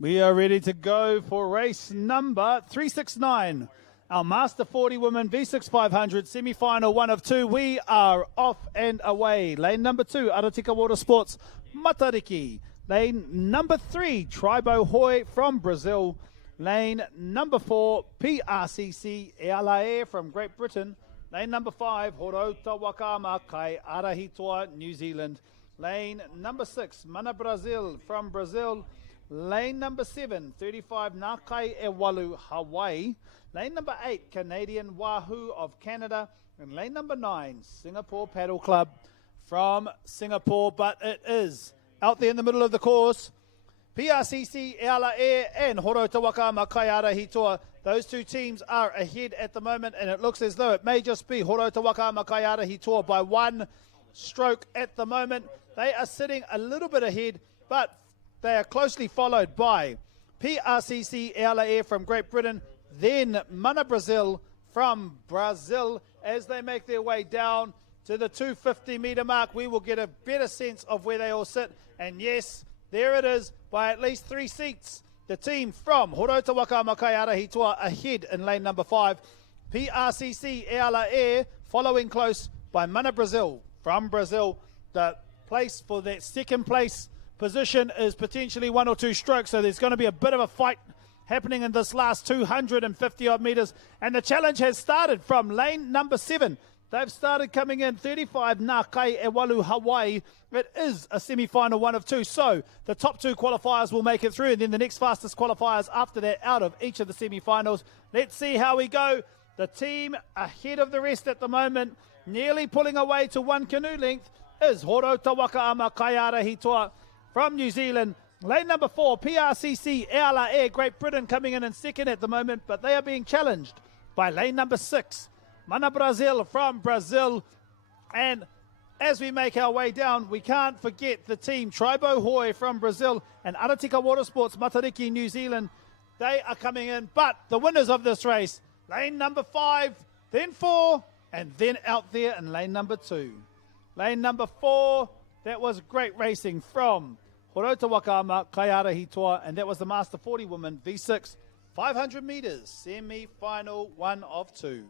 We are ready to go for race number 369. Our Master 40 Women V6 500 semi-final 1 of 2. We are off and away. Lane number 2, Aratika Water Sports, Matariki. Lane number 3, Tribo Hoi from Brazil. Lane number 4, PRCC Ealae from Great Britain. Lane number 5, Horota Wakama Kai Arahitoa, New Zealand. Lane number 6, Mana Brazil from Brazil. Lane number 7, 35 Nakai Ewalu, Hawaii. Lane number 8, Canadian Wahoo of Canada. And lane number 9, Singapore Paddle Club from Singapore. But it is out there in the middle of the course. PRCC, Ealae and Horotawaka Makaiara Hitoa. Those two teams are ahead at the moment, and it looks as though it may just be Horotawaka Makaiara Hitoa by 1 stroke at the moment. They are sitting a little bit ahead, but they are closely followed by PRCC Ealae from Great Britain, then Mana Brazil from Brazil. As they make their way down to the 250-meter mark, we will get a better sense of where they all sit. And yes, there it is, by at least 3 seats. The team from Horotawaka Makaiara Hitoa ahead in lane number 5. PRCC Ealae following close by Mana Brazil from Brazil. The place for that second place position is potentially 1 or 2 strokes, so there's going to be a bit of a fight happening in this last 250 odd meters. And the challenge has started from lane number 7. They've started coming in 35 Nakai Ewalu, Hawaii. It is a semi-final 1 of 2, so the top 2 qualifiers will make it through, and then the next fastest qualifiers after that out of each of the semi-finals. Let's see how we go. The team ahead of the rest at the moment, nearly pulling away to 1 canoe length, is Horotawaka Makaiara Hitoa from New Zealand. Lane number 4, PRCC Ealae, Great Britain coming in second at the moment, but they are being challenged by lane number 6, Mana Brazil from Brazil. And as we make our way down, we can't forget the team Tribo Hoi from Brazil and Aratika Water Sports Matariki, New Zealand. They are coming in, but the winners of this race, lane number 5, then 4, and then out there in lane number 2. Lane number 4, that was great racing from Horotawaka Kaiara Hitoa, and that was the Master 40 Women V6 500 meters semi-final 1 of 2.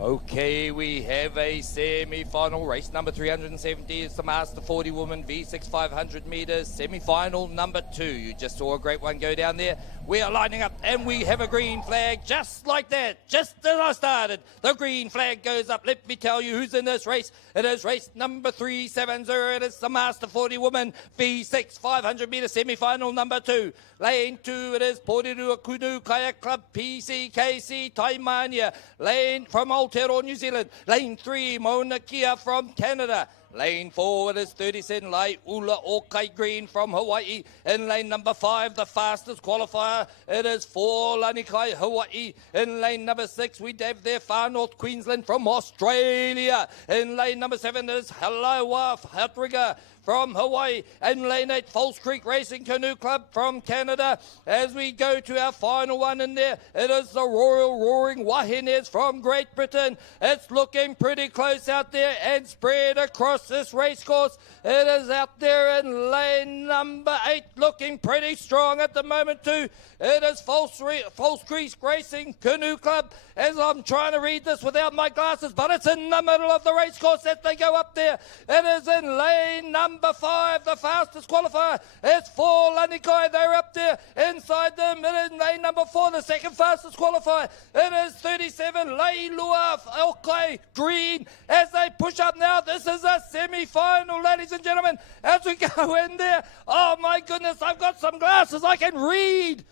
Okay, we have a semi-final race. Number 370 is the Master 40 Woman V6 500 meters. Semi-final number 2. You just saw a great one go down there. We are lining up and we have a green flag just like that. Just as I started, the green flag goes up. Let me tell you who's in this race. It is race number 370. It is the Master 40 Woman V6 500 meter semi-final number 2. Lane 2, it is Porirua Kunu Kayak Club PCKC Taimania. Lane from Aotearoa, New Zealand. Lane 3, Mauna Kea from Canada. Lane 4, it is 37 Lai Ula Okai Green from Hawaii. In lane number 5, the fastest qualifier, it is 4 Lanikai Hawaii. In lane number 6, we have there Far North Queensland from Australia. In lane number 7 is Halawa Hatriga from Hawaii. In lane 8, False Creek Racing Canoe Club from Canada. As we go to our final one in there, it is the Royal Roaring Wahines from Great Britain. It's looking pretty close out there and spread across this race course. It is out there in lane number 8, looking pretty strong at the moment too. It is False Creek Racing Canoe Club, as I'm trying to read this without my glasses, but it's in the middle of the race course that they go up there. It is in lane number 5, the fastest qualifier. It's 4 Lanikai, they're up there. Inside them, it is lane number 4, the second fastest qualifier. It is 37 Leilua Okai Green. As they push up now, this is a semi-final, ladies and gentlemen, as we go in there. Oh my goodness, I've got some glasses, I can read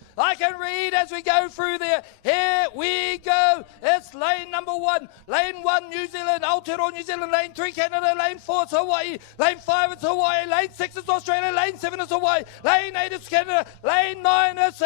as we go through there. Here we go. It's lane number 1. Lane 1, New Zealand, Aotearoa, New Zealand. Lane 3, Canada. Lane 4 is Hawaii. Lane 5 is Hawaii. Lane 6 is Australia. Lane 7 is Hawaii. Lane 8 is Canada. Lane 9 is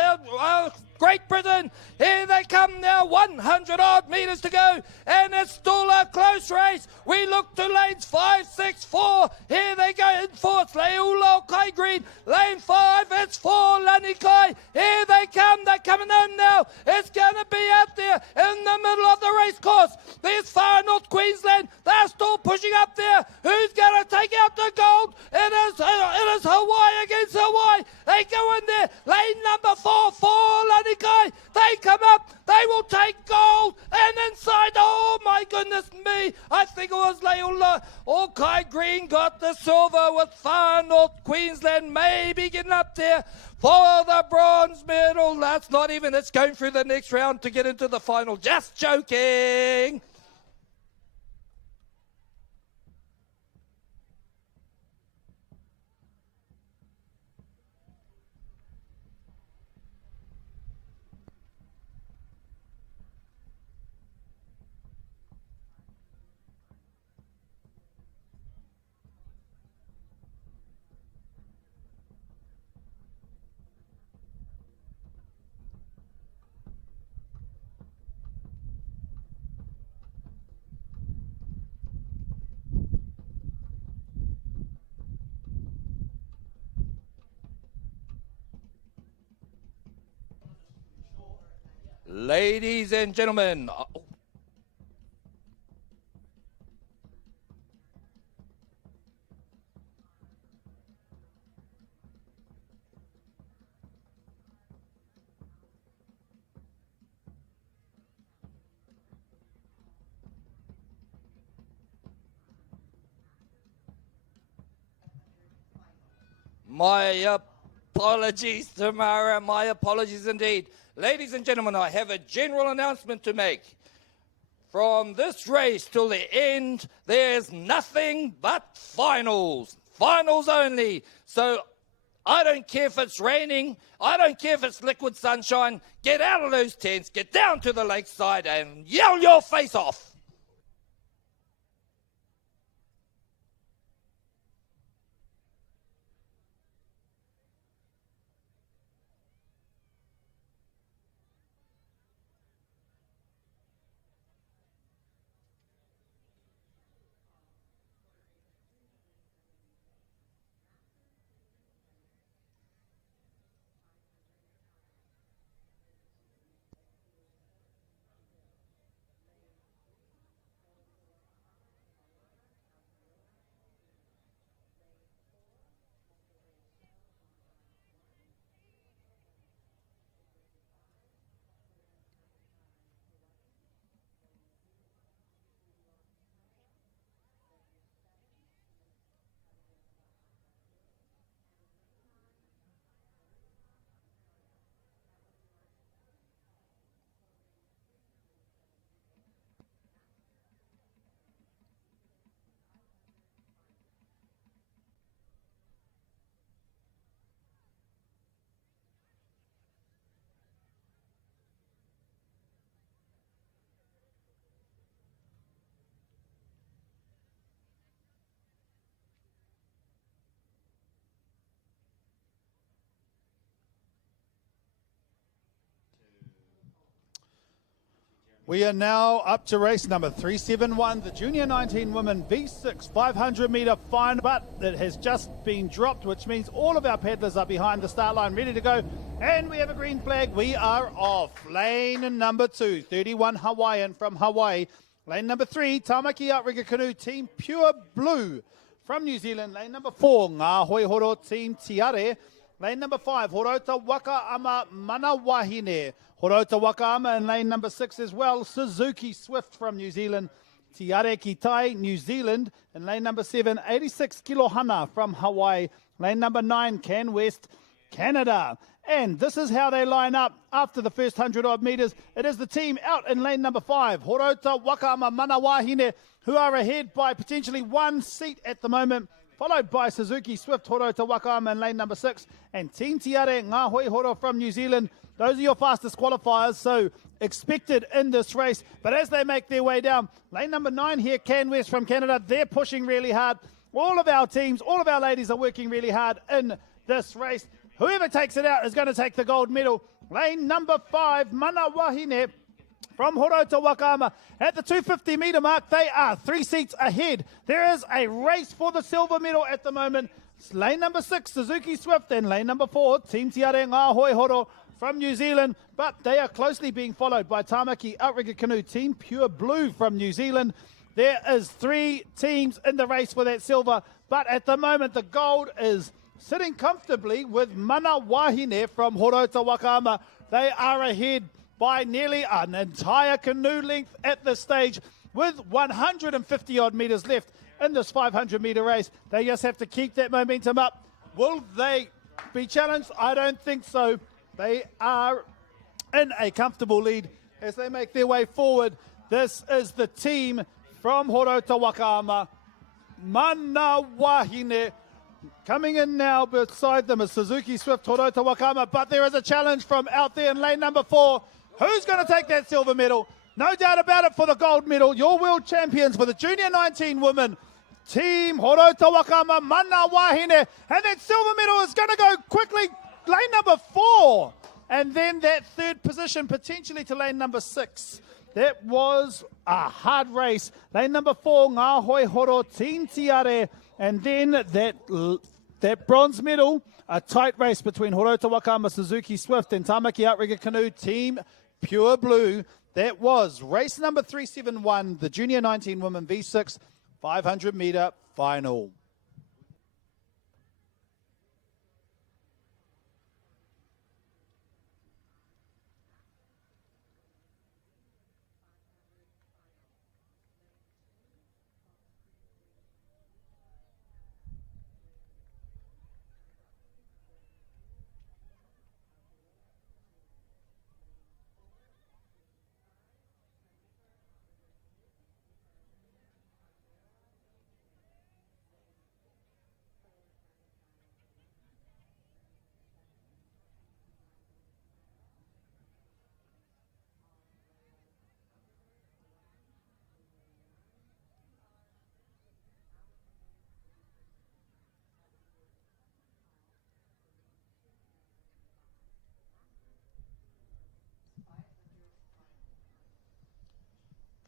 Great Britain. Here they come now, 100 odd meters to go, and it's still a close race. We look to lanes 5, 6, 4. Here they go in fourth. Leula Kai Green. Lane 5, it's 4 Lanikai. Here they come. They're coming in now. It's going to be out there in the middle of the race course. There's Far North Queensland. They're still pushing up there. Who's going to take out the gold? It is Hawaii against Hawaii. They go in there. Lane number 4, 4 Lanikai. They come up. They will take gold. And inside, oh my goodness me, I think it was Leula or Kai Green got the silver, with Far North Queensland maybe getting up there for the bronze medal. That's not even, it's going through the next round to get into the final. Just joking. Ladies and gentlemen, my apologies, Tamara. My apologies indeed. Ladies and gentlemen, I have a general announcement to make. From this race till the end, there's nothing but finals. Finals only. So I don't care if it's raining. I don't care if it's liquid sunshine. Get out of those tents. Get down to the lakeside and yell your face off. We are now up to race number 371, the Junior 19 Women V6 500 metre final, but it has just been dropped, which means all of our paddlers are behind the start line, ready to go, and we have a green flag. We are off. Lane number 2, 31 Hawaiian from Hawaii. Lane number 3, Tamaki Outrigger Canoe, Team Pure Blue from New Zealand. Lane number 4, Ngā Hoi Horo, Team Tiare. Lane number 5, Horota Waka Ama Manawahine. Horota Waka Ama in lane number 6 as well. Suzuki Swift from New Zealand. Tiare Kitai, New Zealand. In lane number 7, 86 Kilohana from Hawaii. Lane number 9, Can West, Canada. And this is how they line up after the first 100 odd metres. It is the team out in lane number 5, Horota Waka Ama Manawahine, who are ahead by potentially 1 seat at the moment, followed by Suzuki Swift, Horota Waka Ama in lane number 6, and Team Tiare Ngā Hoi Horo from New Zealand. Those are your fastest qualifiers, so expected in this race. But as they make their way down, lane number 9 here, Can West from Canada, they're pushing really hard. All of our teams, all of our ladies are working really hard in this race. Whoever takes it out is going to take the gold medal. Lane number 5, Manawahine from Horota Waka Ama. At the 250 metre mark, they are 3 seats ahead. There is a race for the silver medal at the moment. It's lane number 6, Suzuki Swift, and lane number 4, Team Tiare Ngā Hoi Horo from New Zealand, but they are closely being followed by Tamaki Outrigger Canoe, Team Pure Blue from New Zealand. There is 3 teams in the race for that silver, but at the moment the gold is sitting comfortably with Manawahine from Horota Waka Ama. They are ahead by nearly an entire canoe length at this stage, with 150 odd metres left in this 500 metre race. They just have to keep that momentum up. Will they be challenged? I don't think so. They are in a comfortable lead as they make their way forward. This is the team from Horota Waka Ama, Manawahine. Coming in now beside them is Suzuki Swift, Horota Waka Ama, but there is a challenge from out there in lane number 4. Who's going to take that silver medal? No doubt about it for the gold medal. Your world champions for the Junior 19 women, Team Horota Waka Ama, Manawahine. And that silver medal is going to go quickly. Lane number 4. And then that third position potentially to lane number 6. That was a hard race. Lane number 4, Ngā Hoi Horo, Team Tiare. And then that bronze medal, a tight race between Horota Waka Ama, Suzuki Swift, and Tamaki Outrigger Canoe, Team Pure Blue. That was race number 371, the Junior 19 Women V6 500 metre final.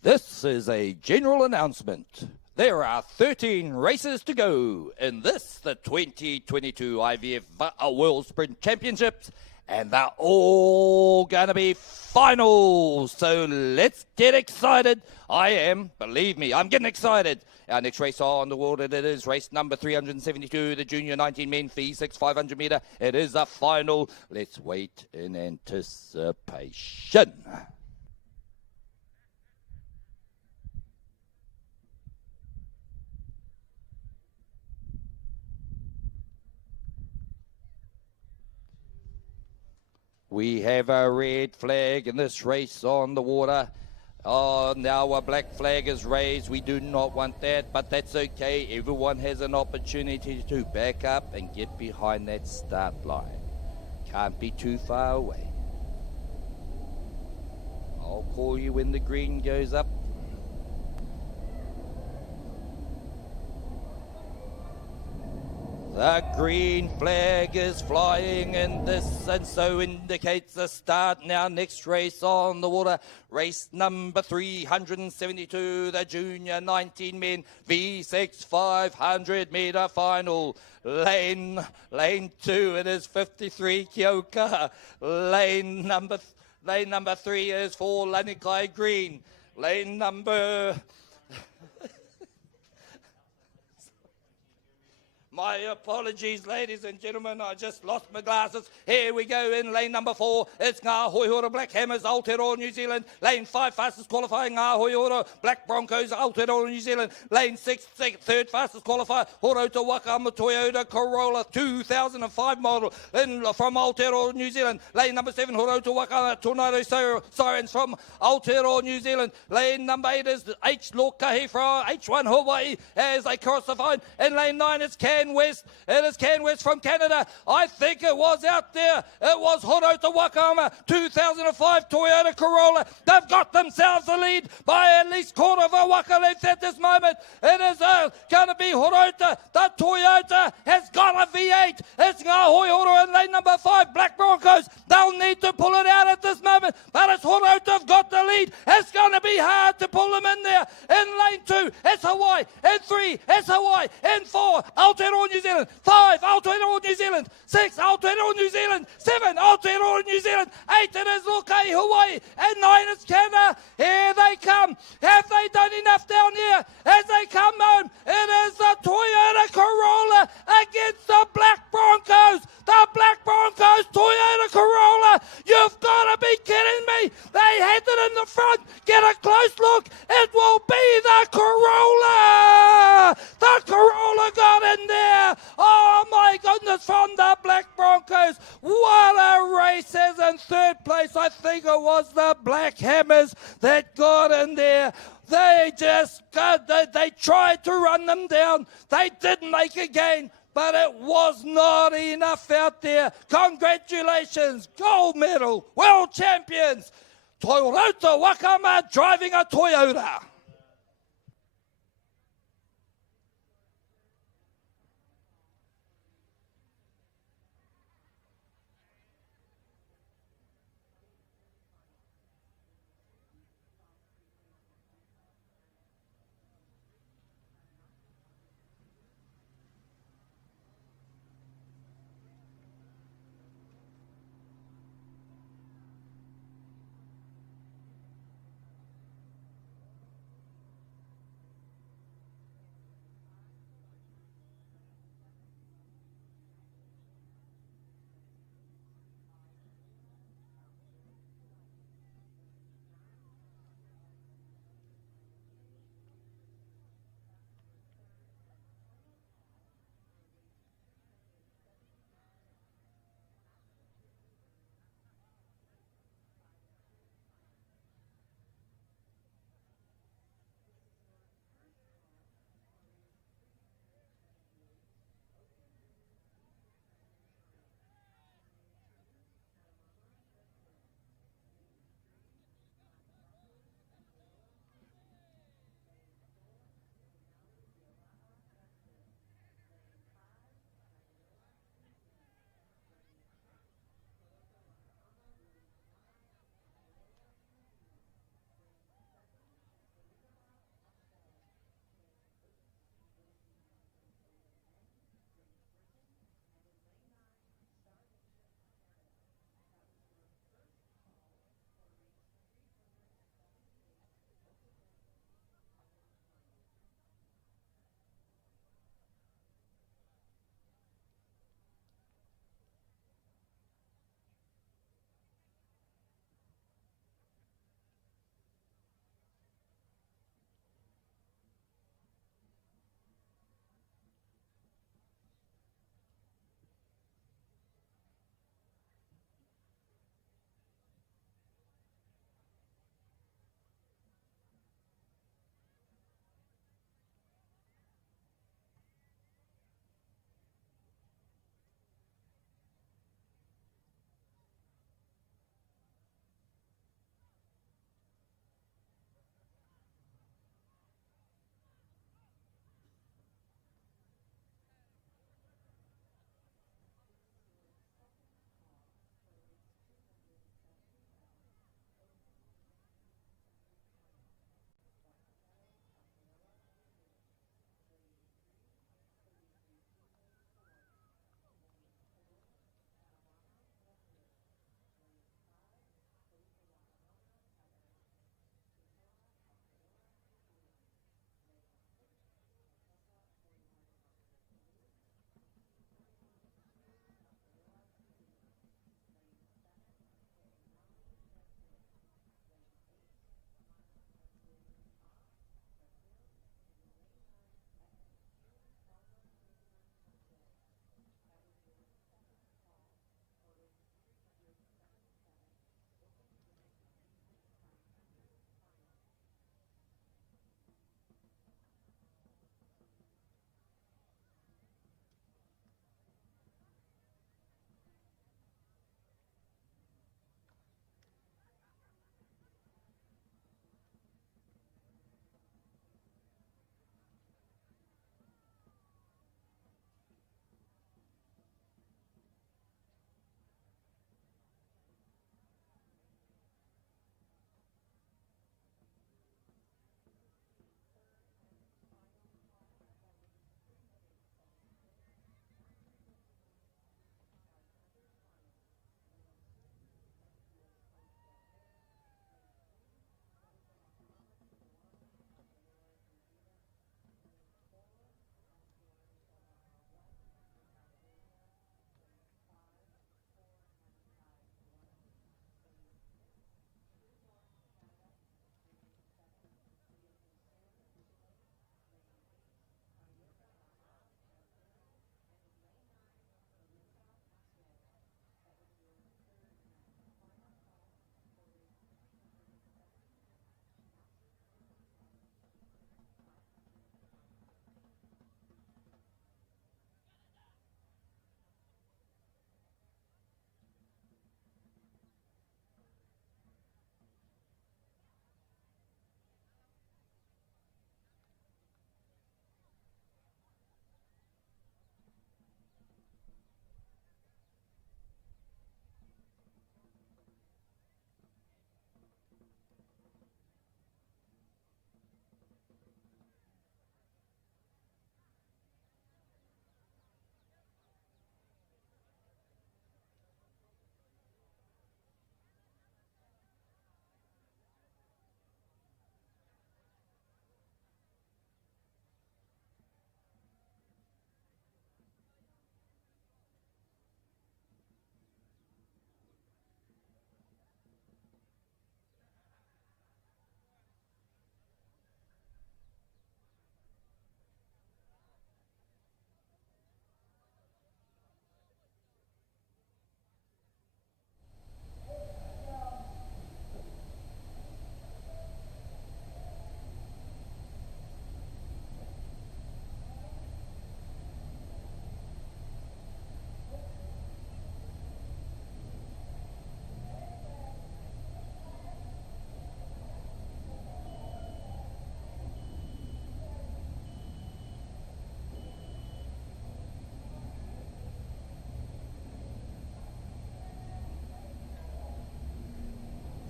This is a general announcement. There are 13 races to go in this, the 2022 IVF World Sprint Championships, and they're all going to be finals. So let's get excited. I am, believe me, I'm getting excited. Our next race on the world, it is race number 372, the Junior 19 Men V6 500 metre. It is a final. Let's wait in anticipation. We have a red flag in this race on the water. Oh, now a black flag is raised. We do not want that, but that's okay. Everyone has an opportunity to back up and get behind that start line. Can't be too far away. I'll call you when the green goes up. The green flag is flying in this, and so indicates the start now. Next race on the water, race number 372, the junior 19 men V6 500 meter final. Lane 2, it is 53 Kioka. Lane number 3 is for Lanikai Green. Lane number... My apologies, ladies and gentlemen, I just lost my glasses. Here we go in lane number 4. It's Ngā Hoihora Black Hammers, Aotearoa, New Zealand. Lane 5, fastest qualifier, Ngā Hoihora Black Broncos, Aotearoa, New Zealand. Lane 6, third fastest qualifier, Horo Te Wakama Toyota Corolla 2005 model from Aotearoa, New Zealand. Lane number 7, Horo Te Wakama Tornado Sirens from Aotearoa, New Zealand. Lane number 8 is H. Lokahi from H1 Hawaii as they cross the line. In lane 9, it's West. It is Can West from Canada. I think it was out there. It was Horo Te Wakama 2005 Toyota Corolla. They've got themselves a lead by at least quarter of a waka length at this moment. It is going to be Horo Te. The Toyota has got a V8. It's Ngā Hoihora in lane number 5. Black Broncos. They'll need to pull it out at this moment. But it's Horo Te have got the lead. It's going to be hard to pull them in there. In lane 2, it's Hawaii. In 3, it's Hawaii. In 4, Aotearoa New Zealand. 5, Aotearoa New Zealand. 6, Aotearoa New Zealand. 7, Aotearoa New Zealand. 8, it is Lokai, Hawaii. And 9, it's Canada. Here they come. Have they done enough down here? As they come home, it is the Toyota Corolla against the Black Broncos. The Black Broncos Toyota Corolla. You've got to be kidding me. They had it in the front. Get a close look. It will be the Corolla. The Corolla got in there. Oh my goodness, from the Black Broncos. What a race. As in third place, I think it was the Black Hammers that got in there. They just they tried to run them down. They didn't make a gain, but it was not enough out there. Congratulations, gold medal, world champions. Toyota Wakama driving a Toyota.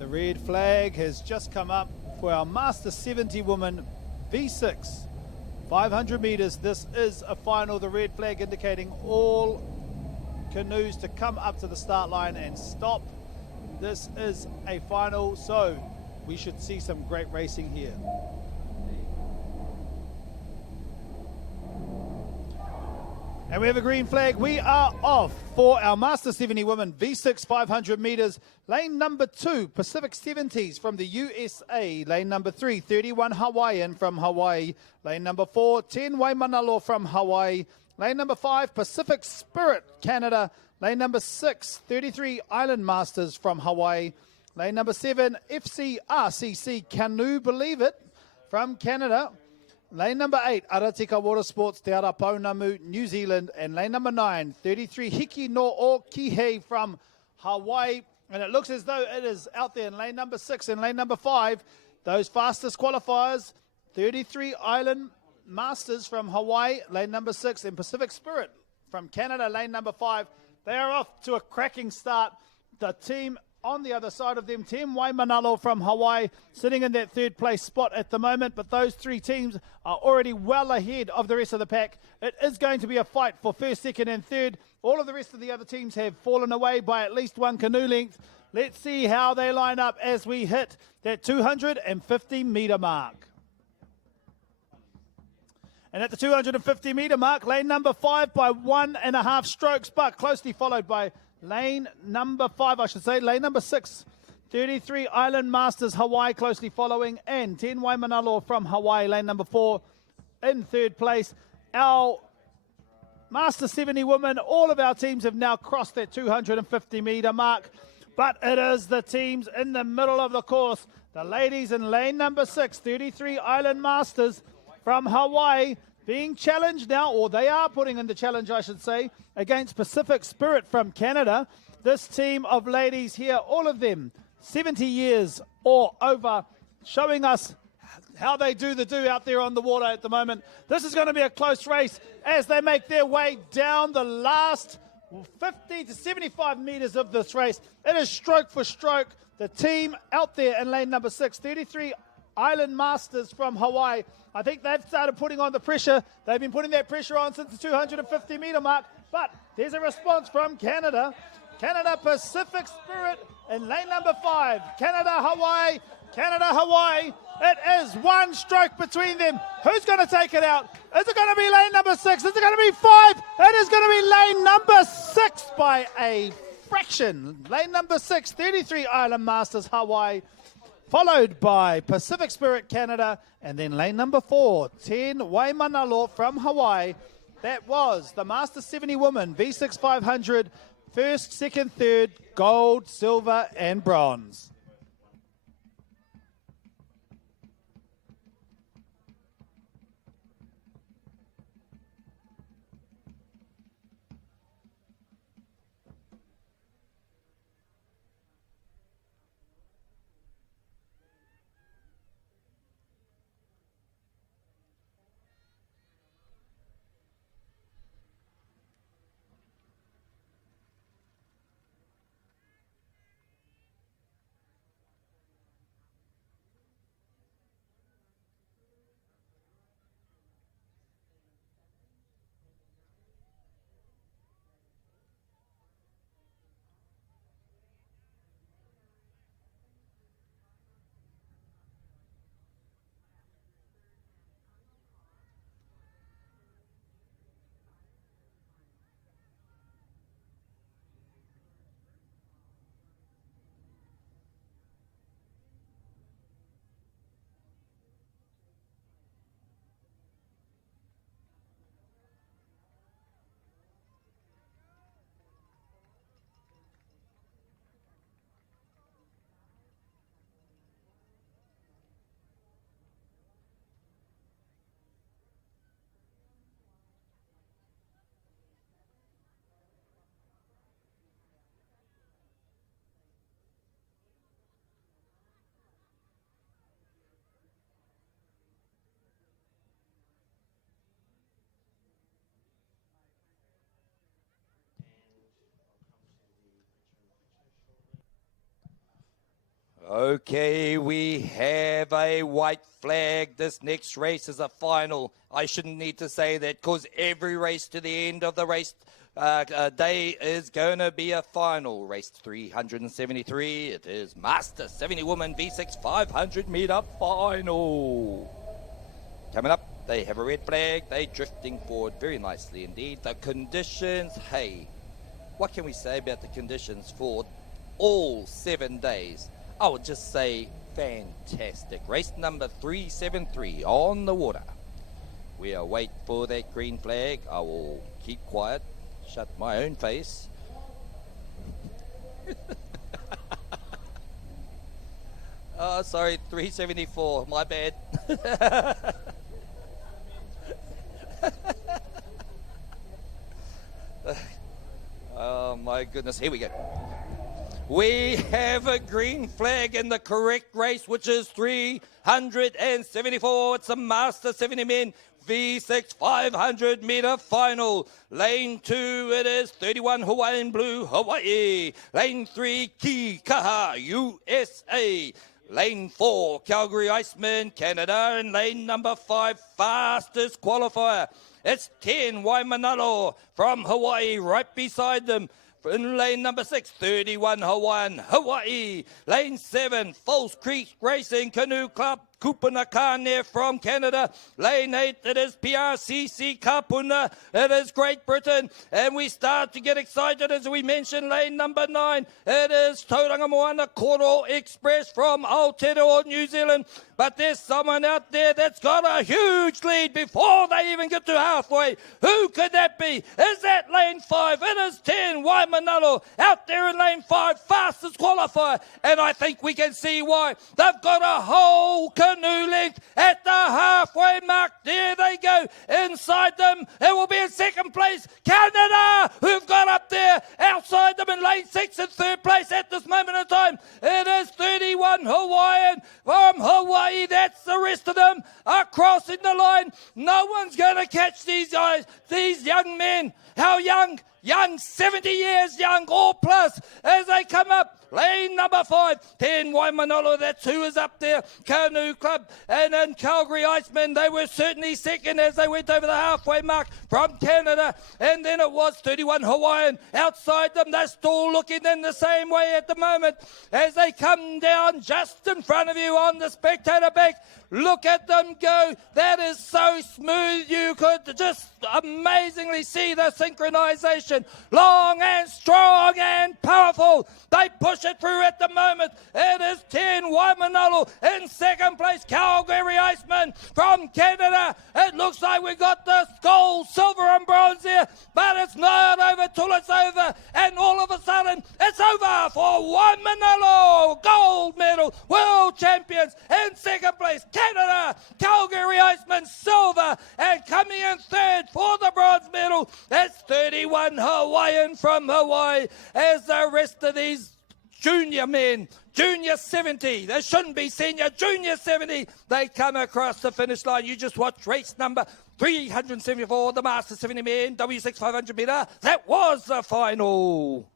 The red flag has just come up for our Master 70 woman V6. 500 meters, this is a final. The red flag indicating all canoes to come up to the start line and stop. This is a final, so we should see some great racing here. And we have a green flag. We are off for our Master 70 women V6 500 meters. Lane number 2, Pacific 70s from the USA. Lane number 3, 31 Hawaiian from Hawaii. Lane number 4, 10 Waimanalo from Hawaii. Lane number 5, Pacific Spirit, Canada. Lane number 6, 33 Island Masters from Hawaii. Lane number 7, FCRCC Canoe Believe It from Canada. Lane number 8, Aratika Water Sports, Te Ara Pounamu, New Zealand. And lane number 9, 33 Hiki no o Kihei from Hawaii. And it looks as though it is out there in lane number 6 and lane number 5. Those fastest qualifiers, 33 Island Masters from Hawaii, lane number 6, and Pacific Spirit from Canada, lane number 5. They are off to a cracking start. The team on the other side of them, Team Waimanalo from Hawaii, sitting in that third place spot at the moment, but those three teams are already well ahead of the rest of the pack. It is going to be a fight for first, second, and third. All of the rest of the other teams have fallen away by at least one canoe length. Let's see how they line up as we hit that 250-meter mark. And at the 250-meter mark, lane number 5 by 1.5 strokes, but closely followed by lane number 5, lane number 6, 33 Island Masters Hawaii closely following, and 10 Waimanalo from Hawaii, lane number 4 in third place. Our Master 70 women, all of our teams have now crossed that 250-meter mark, but it is the teams in the middle of the course. The ladies in lane number 6, 33 Island Masters from Hawaii, being challenged now, or they are putting in the challenge, I should say, against Pacific Spirit from Canada. This team of ladies here, all of them, 70 years or over, showing us how they do the do out there on the water at the moment. This is going to be a close race as they make their way down the last 50 to 75 meters of this race. It is stroke for stroke. The team out there in lane number 6, 33 Island Masters from Hawaii, I think they've started putting on the pressure. They've been putting that pressure on since the 250-meter mark, but there's a response from Canada. Canada Pacific Spirit in lane number 5. Canada Hawaii. Canada Hawaii. It is one stroke between them. Who's going to take it out? Is it going to be lane number 6? Is it going to be 5? It is going to be lane number 6 by a fraction. Lane number 6, 33 Island Masters Hawaii, followed by Pacific Spirit Canada, and then lane number 4, 10 Waimanalo from Hawaii. That was the Master 70 woman, V6 500, first, second, third, gold, silver, and bronze. Okay, we have a white flag. This next race is a final. I shouldn't need to say that because every race to the end of the race day is going to be a final. Race 373, it is Master 70 Woman V6 500 meter final. Coming up, they have a red flag. They're drifting forward very nicely indeed. The conditions, hey, what can we say about the conditions for all 7 days? I would just say fantastic. Race number 373 on the water. We await for that green flag. I will keep quiet, shut my own face. Oh, sorry, 374, my bad. Oh my goodness, here we go. We have a green flag in the correct race, which is 374. It's a Master 70 men V6 500 meter final. Lane 2, it is 31 Hawaiian Blue, Hawaii. Lane 3, Kikaha, USA. Lane 4, Calgary Iceman, Canada. And lane number 5, fastest qualifier. It's 10 Waimanalo from Hawaii, right beside them. In lane number 6, 31 Hawaiian, Hawaii. Lane 7, False Creek Racing Canoe Club, Kupunakane from Canada. Lane 8, it is PRCC Kapuna. It is Great Britain. And we start to get excited as we mention lane number 9. It is Tauranga Moana Koro Express from Aotearoa, New Zealand. But there's someone out there that's got a huge lead before they even get to halfway. Who could that be? Is that lane 5? It is 10 Waimanalo out there in lane 5, fastest qualifier. And I think we can see why. They've got a whole canoe length at the halfway mark. There they go. Inside them, it will be in second place Canada, who've got up there. Outside them in lane 6 in third place at this moment in time. It is 31 Hawaiian from Hawaii. That's the rest of them are crossing the line. No one's going to catch these guys, these young men. How young? Young, 70 years young or plus as they come up. Lane number 5, 10 Waimanalo, that's who is up there. Canoe Club and in Calgary Iceman, they were certainly second as they went over the halfway mark from Canada. And then it was 31 Hawaiian outside them. They're still looking in the same way at the moment as they come down just in front of you on the spectator back. Look at them go. That is so smooth. You could just amazingly see the synchronization. Long and strong and powerful. They push it through at the moment. It is 10 Waimanalo in second place. Calgary Iceman from Canada. It looks like we got the gold, silver and bronze here, but it's not over till it's over. And all of a sudden, it's over for Waimanalo. Gold medal, world champions in second place. Canada, Calgary Iceman, silver, and coming in third for the bronze medal, that's 31 Hawaiian from Hawaii, as the rest of these junior men, junior 70, they shouldn't be senior, junior 70, they come across the finish line. You just watch race number 374, the Master 70 men, W6 500 meter. That was the final.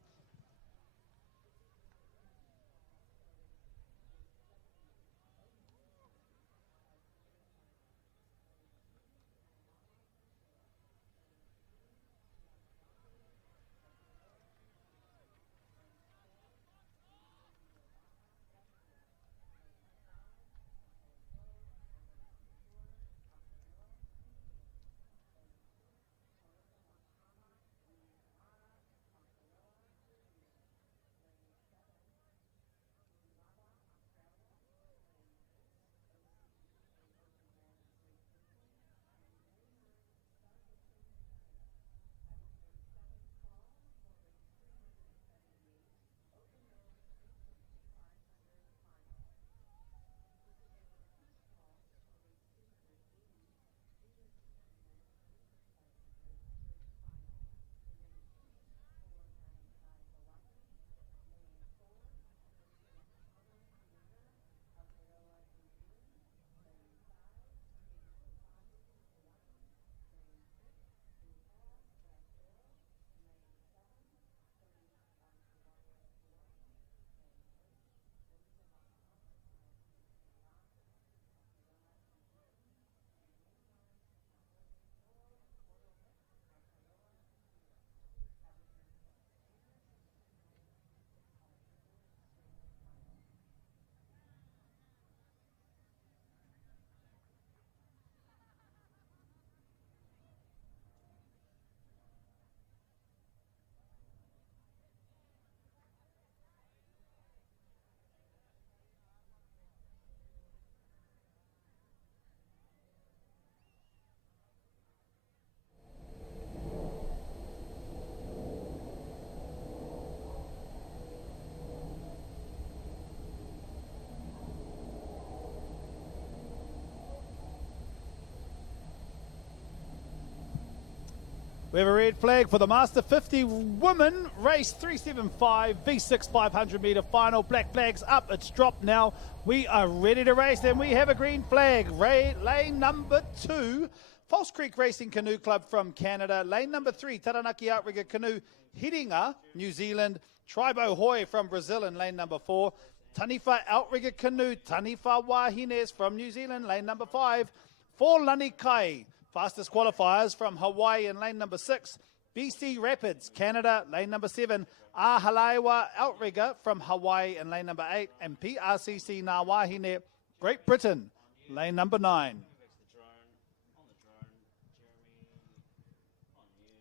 We have a red flag for the Master 50 women race 375 V6 500 meter final. Black flag's up. It's dropped now. We are ready to race, and we have a green flag. Lane number 2, False Creek Racing Canoe Club from Canada. Lane number 3, Taranaki Outrigger Canoe, Hiringa, New Zealand. Tribo Hoi from Brazil in lane number 4. Taniwha Outrigger Canoe, Taniwha Wahines from New Zealand, lane number 5. 4 Lani Kai, fastest qualifiers from Hawaii in lane number 6. BC Rapids, Canada, lane number 7. Ahalaiwa Outrigger from Hawaii in lane number 8. And PRCC Ngā Wahine, Great Britain, lane number 9.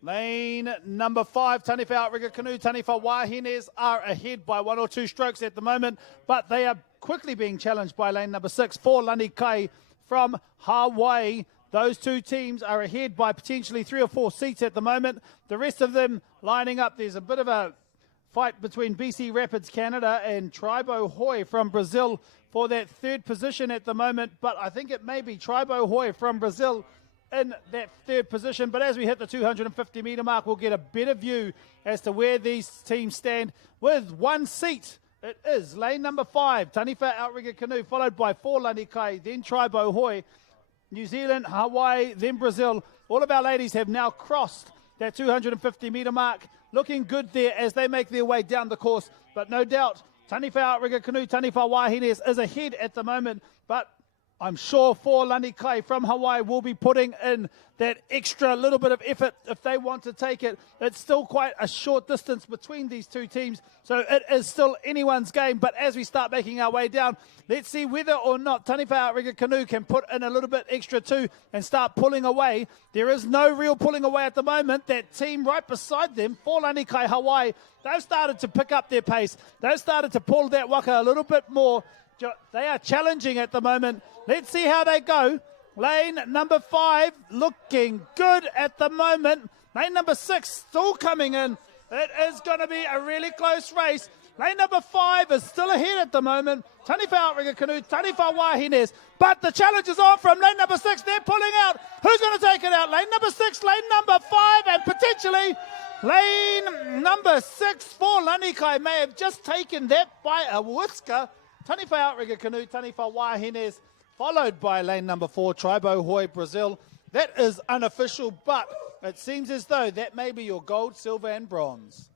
Lane number 5, Taniwha Outrigger Canoe, Taniwha Wahines are ahead by 1 or 2 strokes at the moment, but they are quickly being challenged by lane number 6, 4 Lani Kai from Hawaii. Those two teams are ahead by potentially 3 or 4 seats at the moment. The rest of them lining up. There's a bit of a fight between BC Rapids, Canada, and Tribo Hoi from Brazil for that 3rd position at the moment, but I think it may be Tribo Hoi from Brazil in that 3rd position. But as we hit the 250 metre mark, we'll get a better view as to where these teams stand. With 1 seat, it is lane number 5, Taniwha Outrigger Canoe, followed by 4 Lani Kai, then Tribo Hoi, New Zealand, Hawaii, then Brazil. All of our ladies have now crossed that 250 metre mark. Looking good there as they make their way down the course. But no doubt, Taniwha Outrigger Canoe, Taniwha Wahines is ahead at the moment. But I'm sure 4 Lani Kai from Hawaii will be putting in that extra little bit of effort if they want to take it. It's still quite a short distance between these two teams, so it is still anyone's game. But as we start making our way down, let's see whether or not Taniwha Outrigger Canoe can put in a little bit extra too and start pulling away. There is no real pulling away at the moment. That team right beside them, 4 Lani Kai Hawaii, they've started to pick up their pace. They've started to pull that waka a little bit more. They are challenging at the moment. Let's see how they go. Lane number 5 looking good at the moment. Lane number 6 still coming in. It is going to be a really close race. Lane number 5 is still ahead at the moment. Taniwha Outrigger Canoe, Taniwha Wahines. But the challenge is on from lane number 6. They're pulling out. Who's going to take it out? Lane number 6, lane number 5, and potentially lane number 6 for Lani Kai may have just taken that by a whisker. Taniwha Outrigger Canoe, Taniwha Wahines, followed by lane number 4, Tribo Hoi, Brazil. That is unofficial, but it seems as though that may be your gold, silver, and bronze.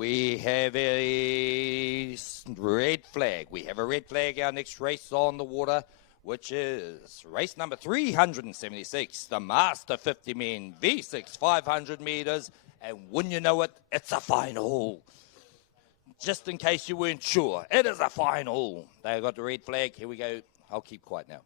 We have a red flag. We have a red flag. Our next race on the water, which is race number 376, the Master 50 Men V6 500 meters. And wouldn't you know it, it's a final. Just in case you weren't sure, it is a final. They got the red flag. Here we go. I'll keep quiet now.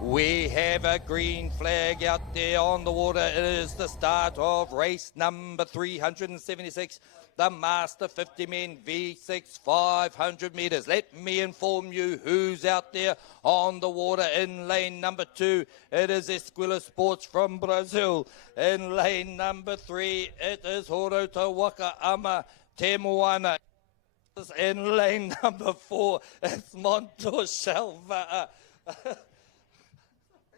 We have a green flag out there on the water. It is the start of race number 376, the Master 50 Men V6 500 meters. Let me inform you who's out there on the water in lane number 2. It is Esquila Sports from Brazil. In lane number 3, it is Horota Waka Ama Temoana. In lane number 4, it's Monto Shalva.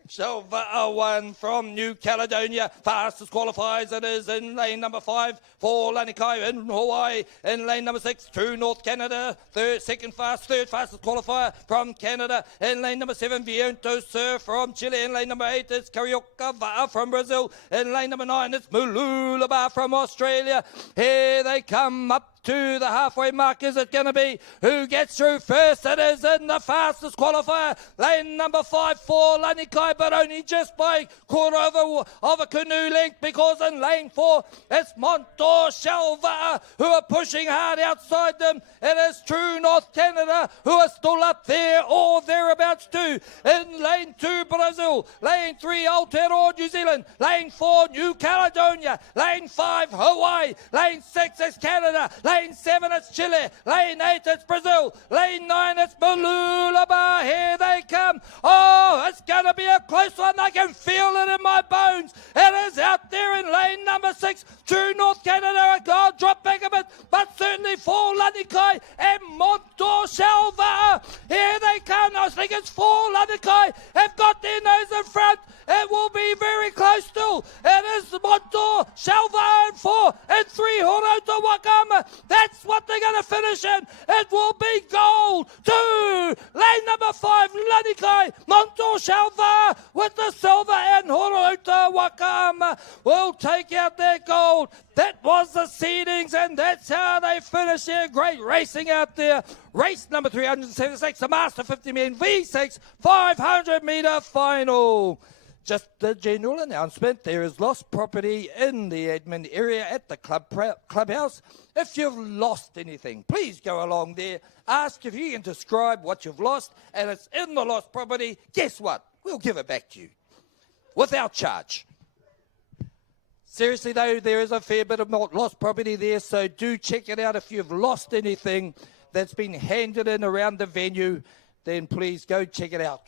Shalva one from New Caledonia. Fastest qualifies it is in lane number 5 for Lanikai in Hawaii. In lane number 6, True North Canada. Third fastest qualifier from Canada. In lane number 7, Viento Sur from Chile. In lane number 8, it's Carioca Va'a from Brazil. In lane number 9, it's Mululaba from Australia. Here they come up to the halfway mark. Is it going to be who gets through first? It is in the fastest qualifier, lane number 5 for Lanikai, but only just by quarter of a canoe length, because in lane 4 it's Montor Shalva who are pushing hard outside them. It is True North Canada who are still up there or thereabouts too. In lane 2 Brazil, lane 3 Aotearoa New Zealand, lane 4 New Caledonia, lane 5 Hawaii, lane 6 is Canada, lane 7 it's Chile, lane 8 it's Brazil, lane 9 it's Malulaba. Here they come. Oh, it's going to be a close one. I can feel it in my bones. It is out there in lane number 6. True North Canada, I'll drop back a bit, but certainly for Lanikai and Montor Shalva. Here they come. I think it's for Lanikai. Have got their nose in front. It will be very close still. It is Montor Shalva and 4 and 3 Horota Wakama. That's what they're going to finish in. It will be gold to lane number 5, Lanikai, Montor Shalva with the silver, and Horota Wakama will take out their gold. That was the seedings, and that's how they finish here. Great racing out there. Race number 376, the Master 50 Men V6 500 meter final. Just a general announcement, there is lost property in the admin area at the clubhouse. If you've lost anything, please go along there, ask if you can describe what you've lost, and it's in the lost property. Guess what? We'll give it back to you without charge. Seriously though, there is a fair bit of lost property there, so do check it out. If you've lost anything that's been handed in around the venue, then please go check it out.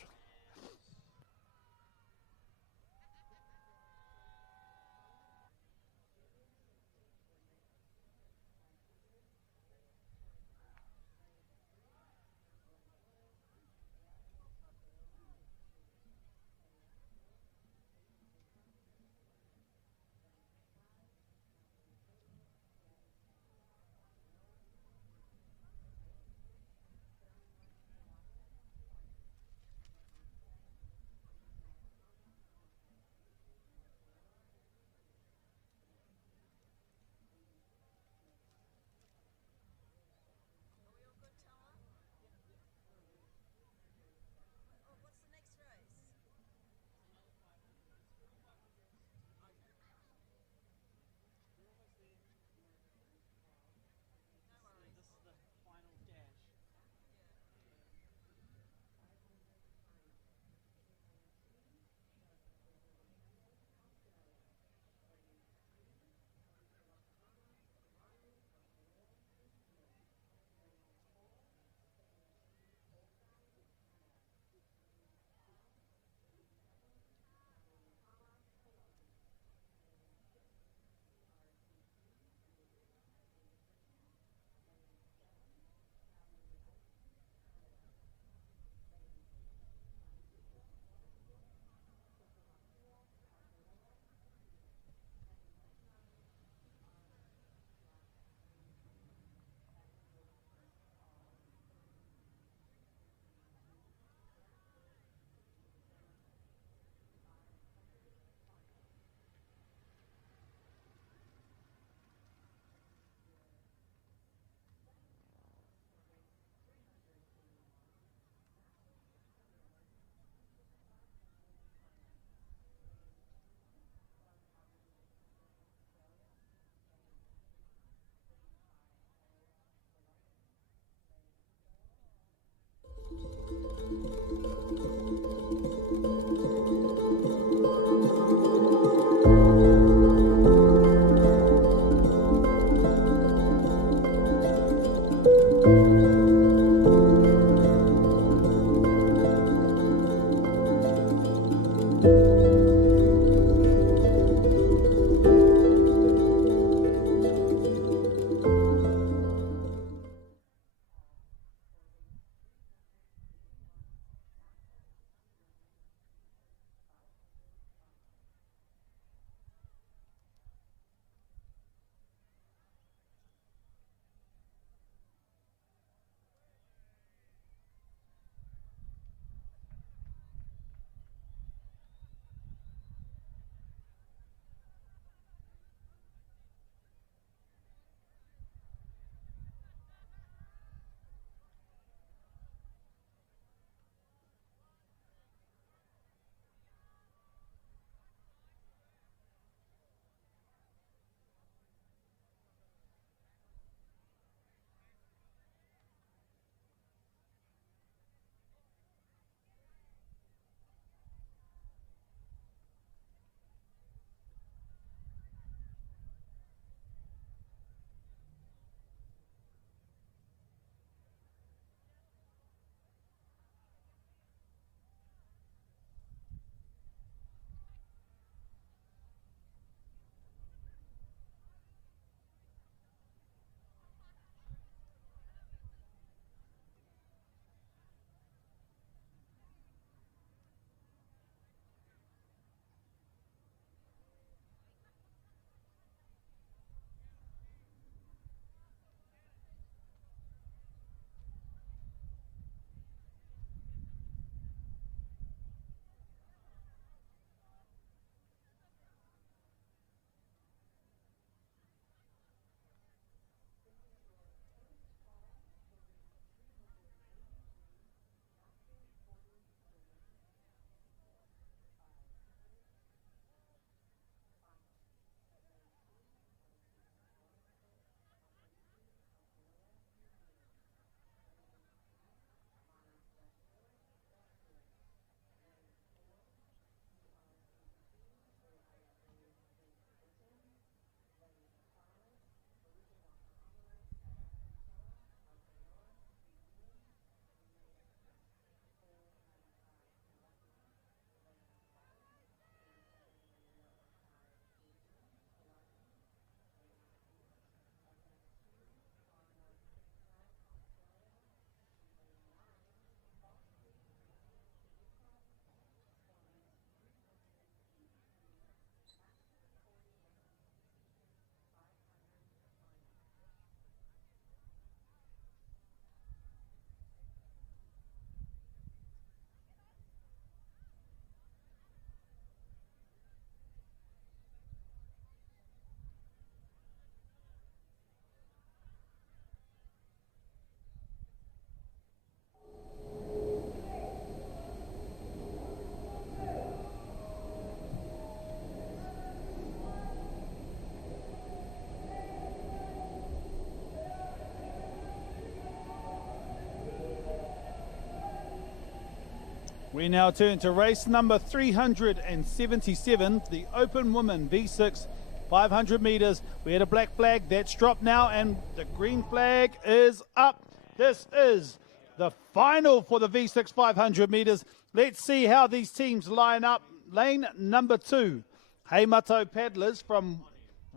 We now turn to race number 377, the Open Women V6 500 meters. We had a black flag that's dropped now, and the green flag is up. This is the final for the V6 500 meters. Let's see how these teams line up. Lane number 2, Heimato Paddlers from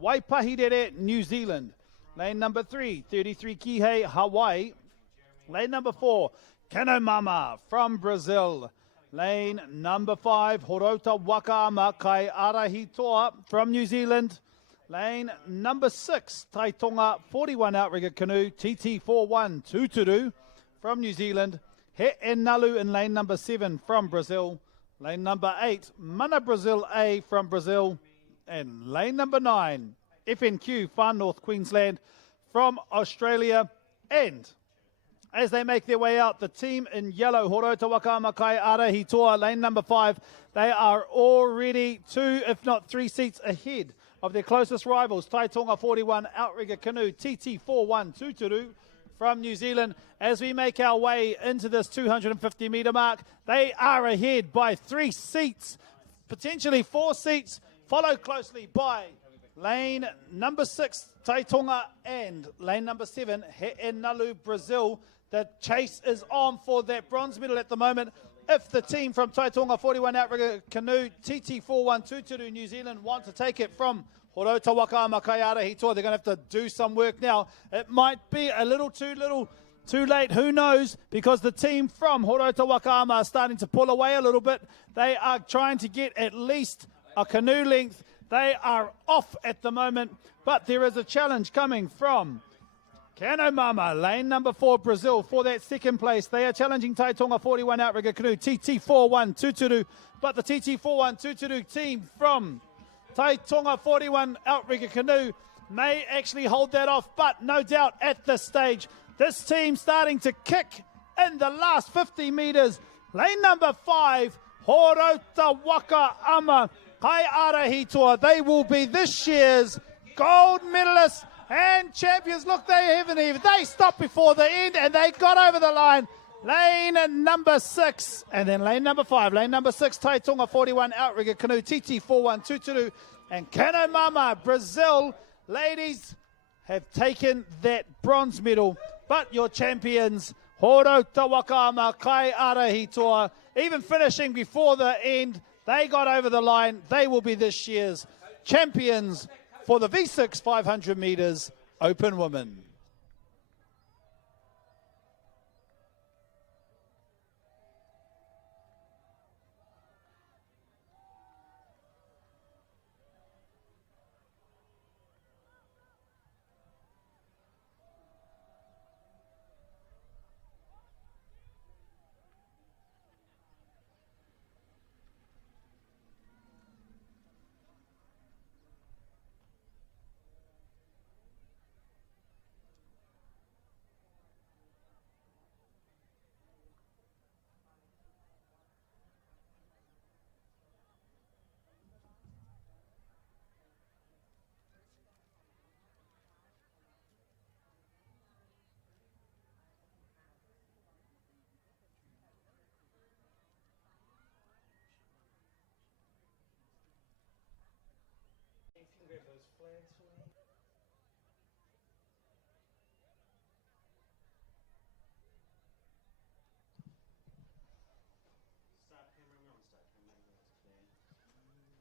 Waipahirere, New Zealand. Lane number 3, 33 Kihei, Hawaii. Lane number 4, Kanomama from Brazil. Lane number 5, Horota Wakaama Kai Arahitoa from New Zealand. Lane number 6, Taitonga 41 outrigger canoe, TT41 Tuturu from New Zealand. He Nalu in lane number 7 from Brazil. Lane number 8, Mana Brazil A from Brazil. And lane number 9, FNQ Far North Queensland from Australia. And as they make their way out, the team in yellow, Horota Wakaama Kai Arahitoa, lane number 5, they are already 2, if not 3 seats ahead of their closest rivals. Taitonga 41 outrigger canoe, TT41 Tuturu from New Zealand. As we make our way into this 250 metre mark, they are ahead by 3 seats, potentially 4 seats, followed closely by lane number 6, Taitonga, and lane number 7, He'enalu, Brazil. The chase is on for that bronze medal at the moment. If the team from Taitonga 41 outrigger canoe, TT41 Tuturu, New Zealand, want to take it from Horota Wakaama Kai Arahitoa, they're going to have to do some work now. It might be a little too late, who knows, because the team from Horota Wakaama are starting to pull away a little bit. They are trying to get at least a canoe length. They are off at the moment, but there is a challenge coming from Kanomama, lane number 4, Brazil, for that second place. They are challenging Taitonga 41 outrigger canoe, TT41 Tuturu, but the TT41 Tuturu team from Taitonga 41 outrigger canoe may actually hold that off, but no doubt at this stage, this team starting to kick in the last 50 metres. Lane number 5, Horota Wakaama Kai Arahitoa, they will be this year's gold medalists and champions. Look, they stopped before the end and they got over the line. Lane number 6 and then lane number 5. Lane number 6, Taitonga 41 outrigger canoe, TT41 Tuturu, and Kanomama, Brazil. Ladies have taken that bronze medal, but your champions, Horota Wakaama Kai Arahitoa, even finishing before the end, they got over the line. They will be this year's champions for the V6 500 metres Open Women.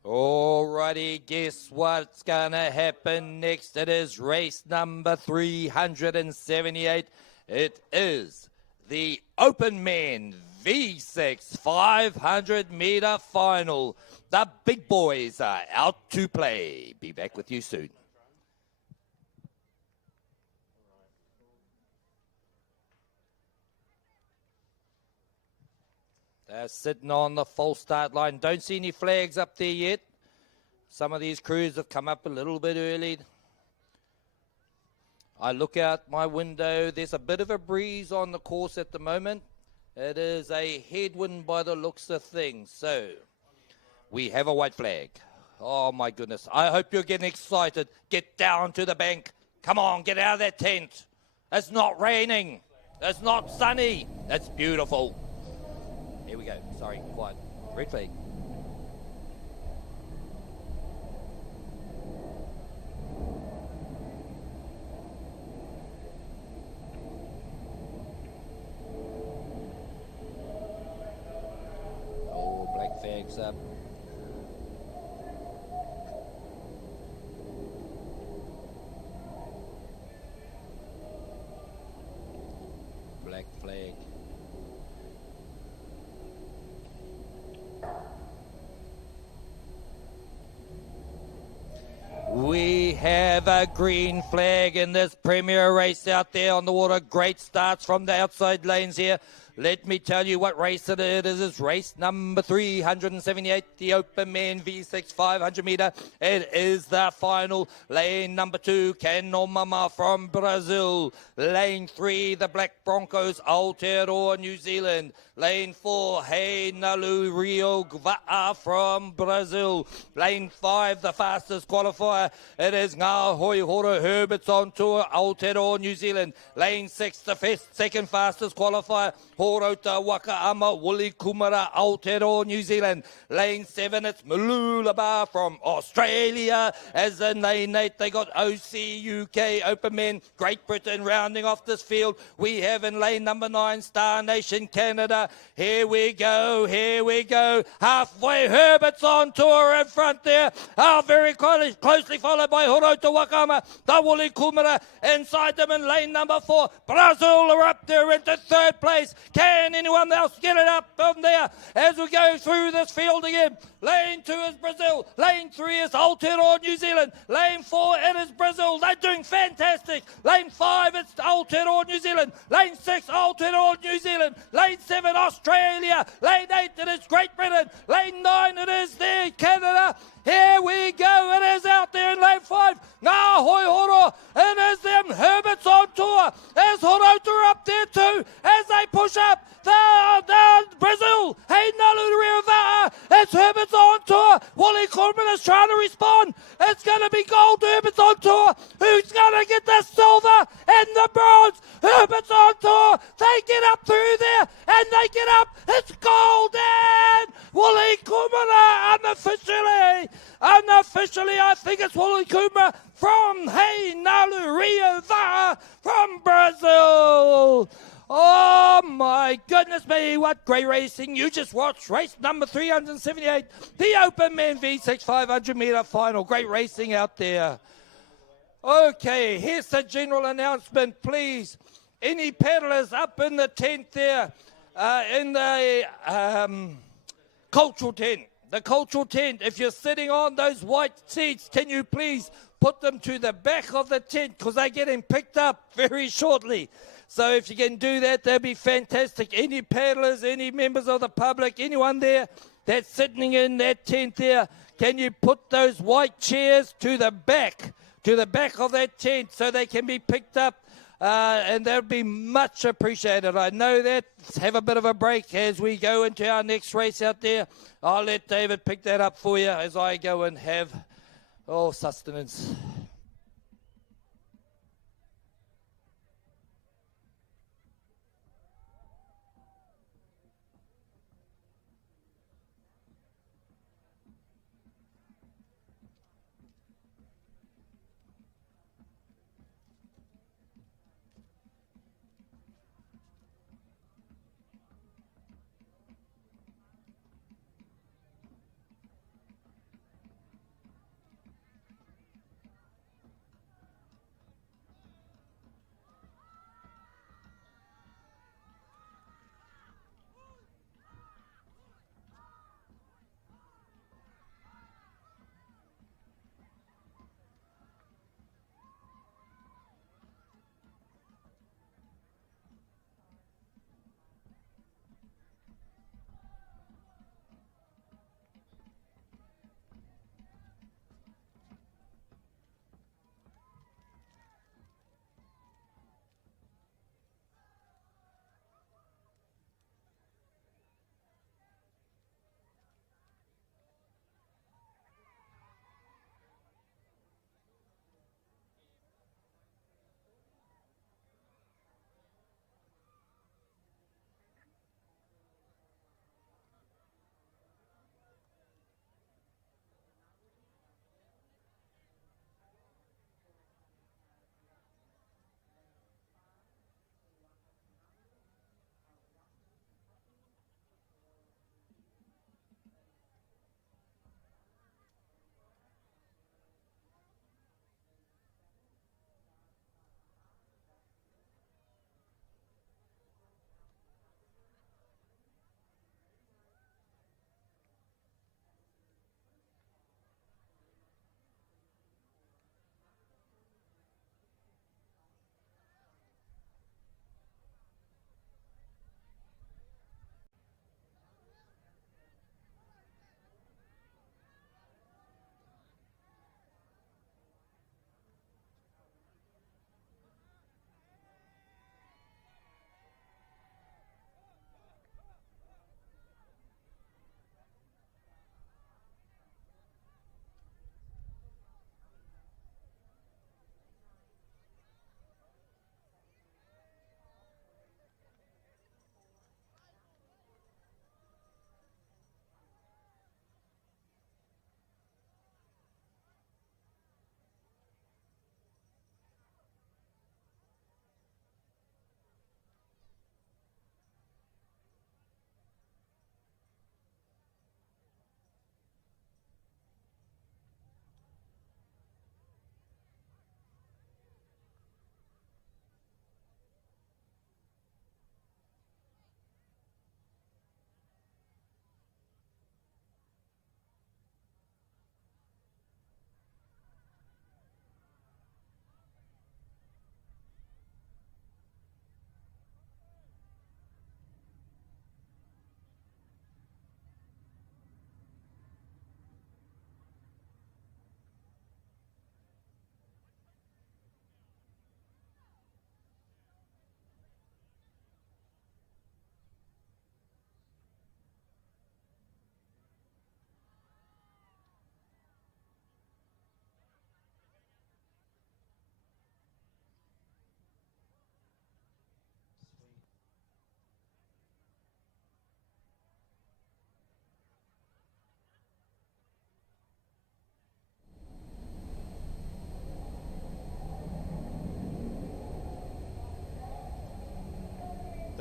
Alrighty, guess what's gonna happen next? It is race number 378. It is the Open Men V6 500 meter final. The big boys are out to play. Be back with you soon. They're sitting on the false start line. Don't see any flags up there yet. Some of these crews have come up a little bit early. I look out my window. There's a bit of a breeze on the course at the moment. It is a headwind by the looks of things. So we have a white flag. Oh, my goodness. I hope you're getting excited. Get down to the bank. Come on, get out of that tent. It's not raining. It's not sunny. It's beautiful. Here we go. Sorry, quiet. Red flag. Oh, black flag's up. Black flag. We have a green flag in this premier race out there on the water. Great starts from the outside lanes here. Let me tell you what race it is. It's race number 378, the Open Men V6 500 meter. It is the final. Lane number 2, Canomama from Brazil. Lane 3, the Black Broncos, Aotearoa, New Zealand. Lane 4, Hey Nalu Rio Gva'a from Brazil. Lane 5, the fastest qualifier. It is Ngā Hoi Hora Herberts on tour, Aotearoa, New Zealand. Lane 6, the second fastest qualifier. Horota Wakaama, Wuli Kumara, Aotearoa, New Zealand. Lane 7, it's Malulaba from Australia. As in lane 8, they got OC UK Open Men, Great Britain rounding off this field. We have in lane number 9, Star Nation Canada. Here we go, here we go. Halfway, Herbert's on tour in front there. Very closely followed by Horota Wakaama, the Wuli Kumara. Inside them in lane number 4, Brazil are up there into third place. Can anyone else get it up from there as we go through this field again? Lane 2 is Brazil. Lane 3 is Aotearoa, New Zealand. Lane 4, it is Brazil. They're doing fantastic. Lane 5, it's Aotearoa, New Zealand. Lane 6, Aotearoa, New Zealand. Lane 7, Australia. Lane 8, it is Great Britain. Lane 9, it is there, Canada. Here we go. It is out there in lane 5. Ngā Hoi Horo. It is them. Herbert's on tour. There's Horota up there too as they push up. The Brazil. Hey Nalu Riva'a. It's Herbert's on tour. Wally Coleman is trying to respond. It's going to be gold. Herbert's on tour. Who's going to get the silver and the bronze? Herbert's on tour. They get up through there and they get up. It's golden. Wally Kumara unofficially, I think it's Wally Kumara from Hey Nalu Rio Va from Brazil. Oh my goodness me, what great racing. You just watched race number 378, the Open Men V6 500 meter final. Great racing out there. Okay, here's the general announcement, please. Any paddlers up in the tent there, in the cultural tent. The cultural tent, if you're sitting on those white seats, can you please put them to the back of the tent because they're getting picked up very shortly. So if you can do that, that'd be fantastic. Any paddlers, any members of the public, anyone there that's sitting in that tent there, can you put those white chairs to the back of that tent so they can be picked up? And that would be much appreciated. I know that. Let's have a bit of a break as we go into our next race out there. I'll let David pick that up for you as I go and have sustenance.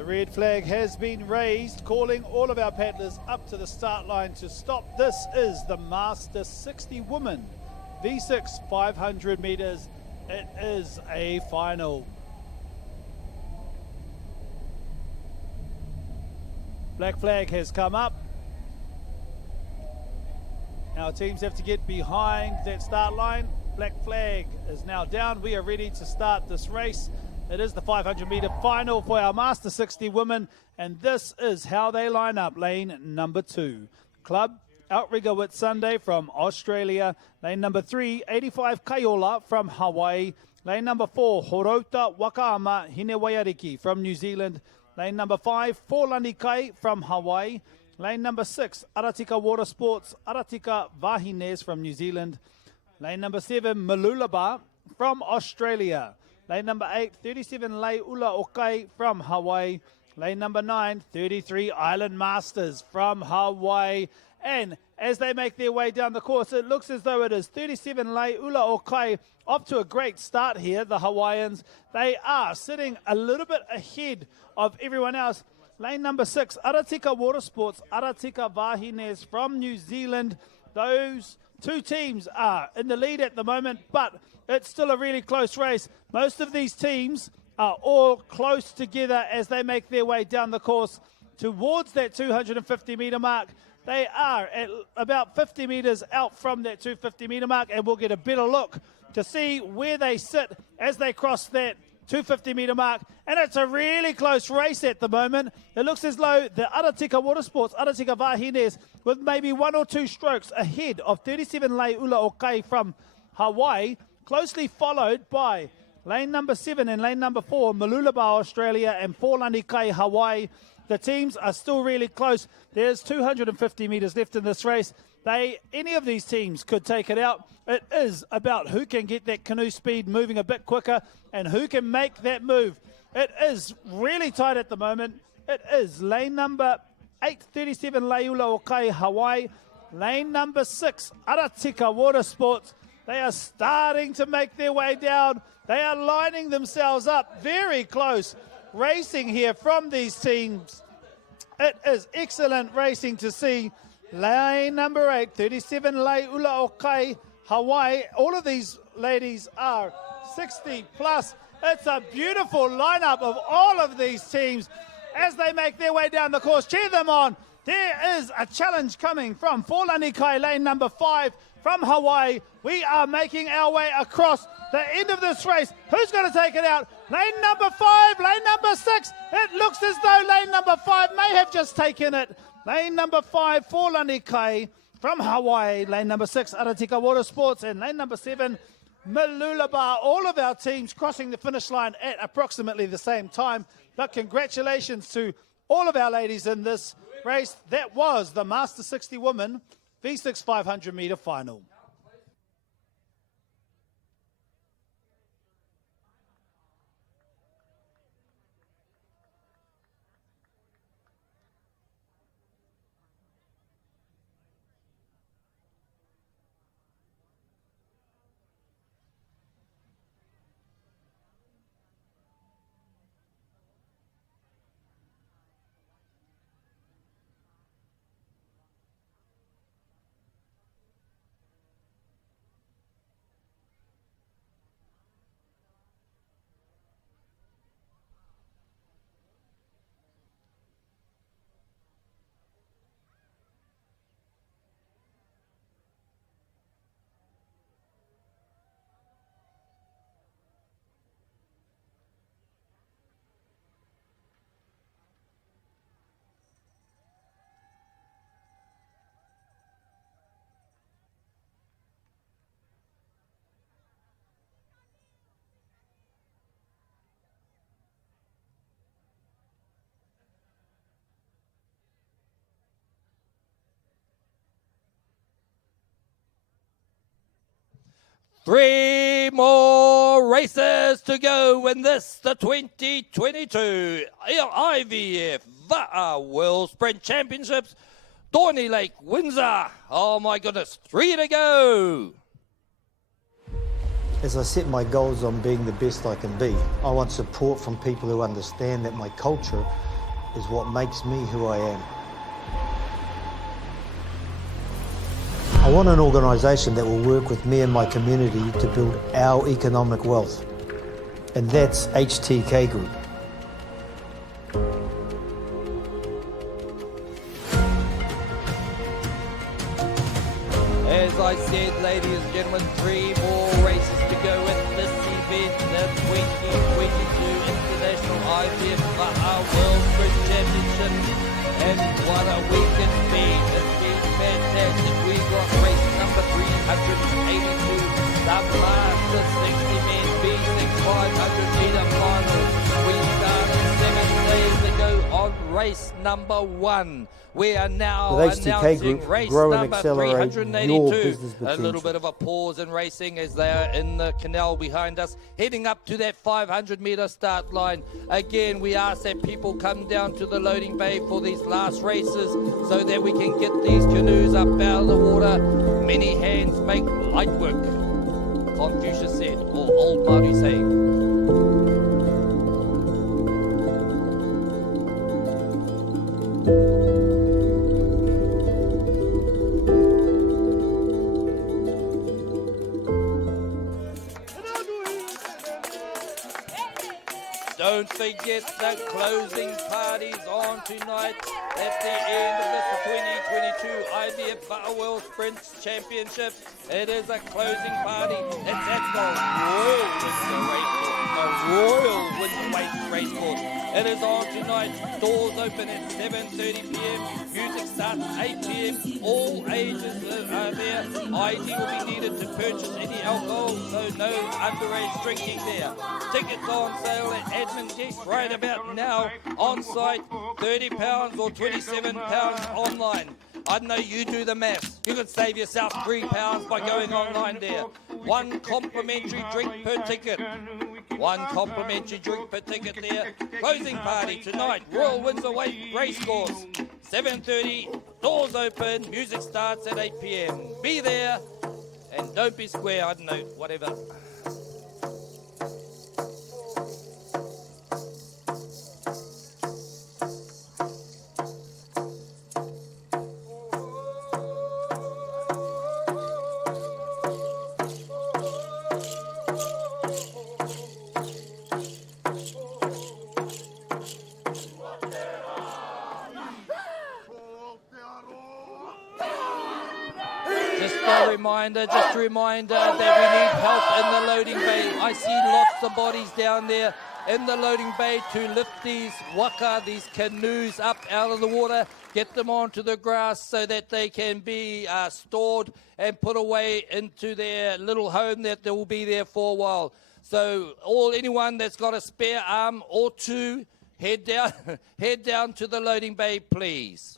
The red flag has been raised, calling all of our paddlers up to the start line to stop. This is the Master 60 Women V6 500 metres. It is a final. Black flag has come up. Our teams have to get behind that start line. Black flag is now down. We are ready to start this race. It is the 500 metre final for our Master 60 women, and this is how they line up. Lane number 2, Club Outrigger Whitsunday from Australia. Lane number 3, 85 Kaiola from Hawaii. Lane number 4, Horota Wakaama Hinewaiariki from New Zealand. Lane number 5, Forlani Kai from Hawaii. Lane number 6, Aratika Water Sports, Aratika Vahines from New Zealand. Lane number 7, Malulaba from Australia. Lane number 8, 37 Lei Ula Okai from Hawaii. Lane number 9, 33 Island Masters from Hawaii. And as they make their way down the course, it looks as though it is 37 Lei Ula Okai off to a great start here, the Hawaiians. They are sitting a little bit ahead of everyone else. Lane number 6, Aratika Water Sports, Aratika Vahines from New Zealand. Those two teams are in the lead at the moment, but it's still a really close race. Most of these teams are all close together as they make their way down the course towards that 250 metre mark. They are at about 50 metres out from that 250 metre mark, and we'll get a better look to see where they sit as they cross that 250 metre mark. And it's a really close race at the moment. It looks as though the Aratika Water Sports, Aratika Vahines, with maybe 1 or 2 strokes ahead of 37 Lei Ula Okai from Hawaii, closely followed by lane number 7 and lane number 4, Malulaba, Australia, and Forlani Kai, Hawaii. The teams are still really close. There's 250 metres left in this race. Any of these teams could take it out. It is about who can get that canoe speed moving a bit quicker and who can make that move. It is really tight at the moment. It is lane number 8, 37 Leiula Okai, Hawaii. Lane number 6, Aratika Water Sports. They are starting to make their way down. They are lining themselves up very close. Racing here from these teams. It is excellent racing to see. Lane number 8, 37 Leiula Okai, Hawaii. All of these ladies are 60 plus. It's a beautiful lineup of all of these teams as they make their way down the course. Cheer them on. There is a challenge coming from Forlani Kai, lane number 5 from Hawaii. We are making our way across the end of this race. Who's going to take it out? Lane number 5, lane number 6. It looks as though lane number 5 may have just taken it. Lane number 5, Forlani Kai from Hawaii. Lane number 6, Aratika Water Sports. And lane number 7, Malulaba. All of our teams crossing the finish line at approximately the same time. But congratulations to all of our ladies in this race. That was the Master 60 Women V6 500 metre final. Three more races to go in this, the 2022 IVF World Sprint Championships. Dorney Lake, Windsor. Oh my goodness, 3 to go. As I set my goals on being the best I can be, I want support from people who understand that my culture is what makes me who I am. I want an organisation that will work with me and my community to build our economic wealth. And that's HTK Group. As I said, ladies and gentlemen, 3 more races to go at this event, the 2022 International IVF World Sprint Championship. And what a week it's been. It's been fantastic. We've got race number 382, the Master 60 men B6 500 meter final. We started 7 days ago on race number 1. We are now With HTK announcing Group, race grow and number accelerate your 382. business A little potential. bit of a pause in racing as they are in the canal behind us, heading up to that 500 meter start line. Again, we ask that people come down to the loading bay for these last races so that we can get these canoes up out of the water. Many hands make light work, Confucius said, or old Māori saying. Don't forget the closing parties on tonight at the end of this 2022 IVF World Sprint Championship. It is a closing party. It's at the Royal Windsor Racecourse. It is on tonight. Doors open at 7:30 p.m. Music starts at 8 p.m. All ages are there. ID will be needed to purchase any alcohol, so no underage drinking there. Tickets on sale at admin desk right about now. On site, £30 or £27 online. I don't know, you do the maths. You could save yourself £3 by going online there. 1 complimentary drink per ticket. 1 complimentary drink per ticket there. Closing party tonight, Royal Windsor Racecourse. 7:30, doors open, music starts at 8 p.m. Be there and don't be square, I don't know, whatever. Just a reminder that we need help in the loading bay. I see lots of bodies down there in the loading bay to lift these waka, these canoes up out of the water, get them onto the grass so that they can be stored and put away into their little home that they will be there for a while. So anyone that's got a spare arm or 2, head down to the loading bay, please.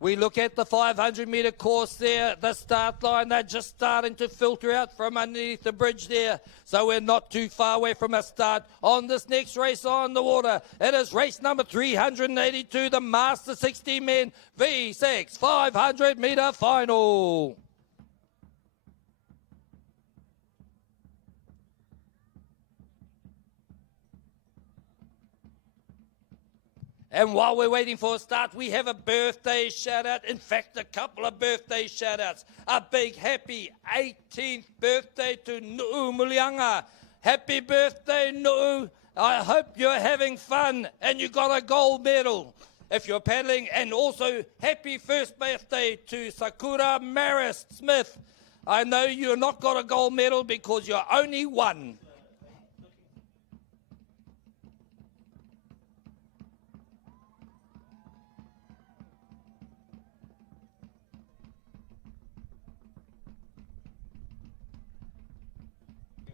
We look at the 500-metre course there, the start line. They're just starting to filter out from underneath the bridge there. So we're not too far away from a start on this next race on the water. It is race number 382, the Master 60 Men V6 500-metre final. And while we're waiting for a start, we have a birthday shout-out. In fact, a couple of birthday shout-outs. A big happy 18th birthday to Nu'u Mulianga. Happy birthday, Nu'u. I hope you're having fun and you got a gold medal if you're paddling. And also, happy first birthday to Sakura Maris Smith. I know you're not got a gold medal because you're only 1.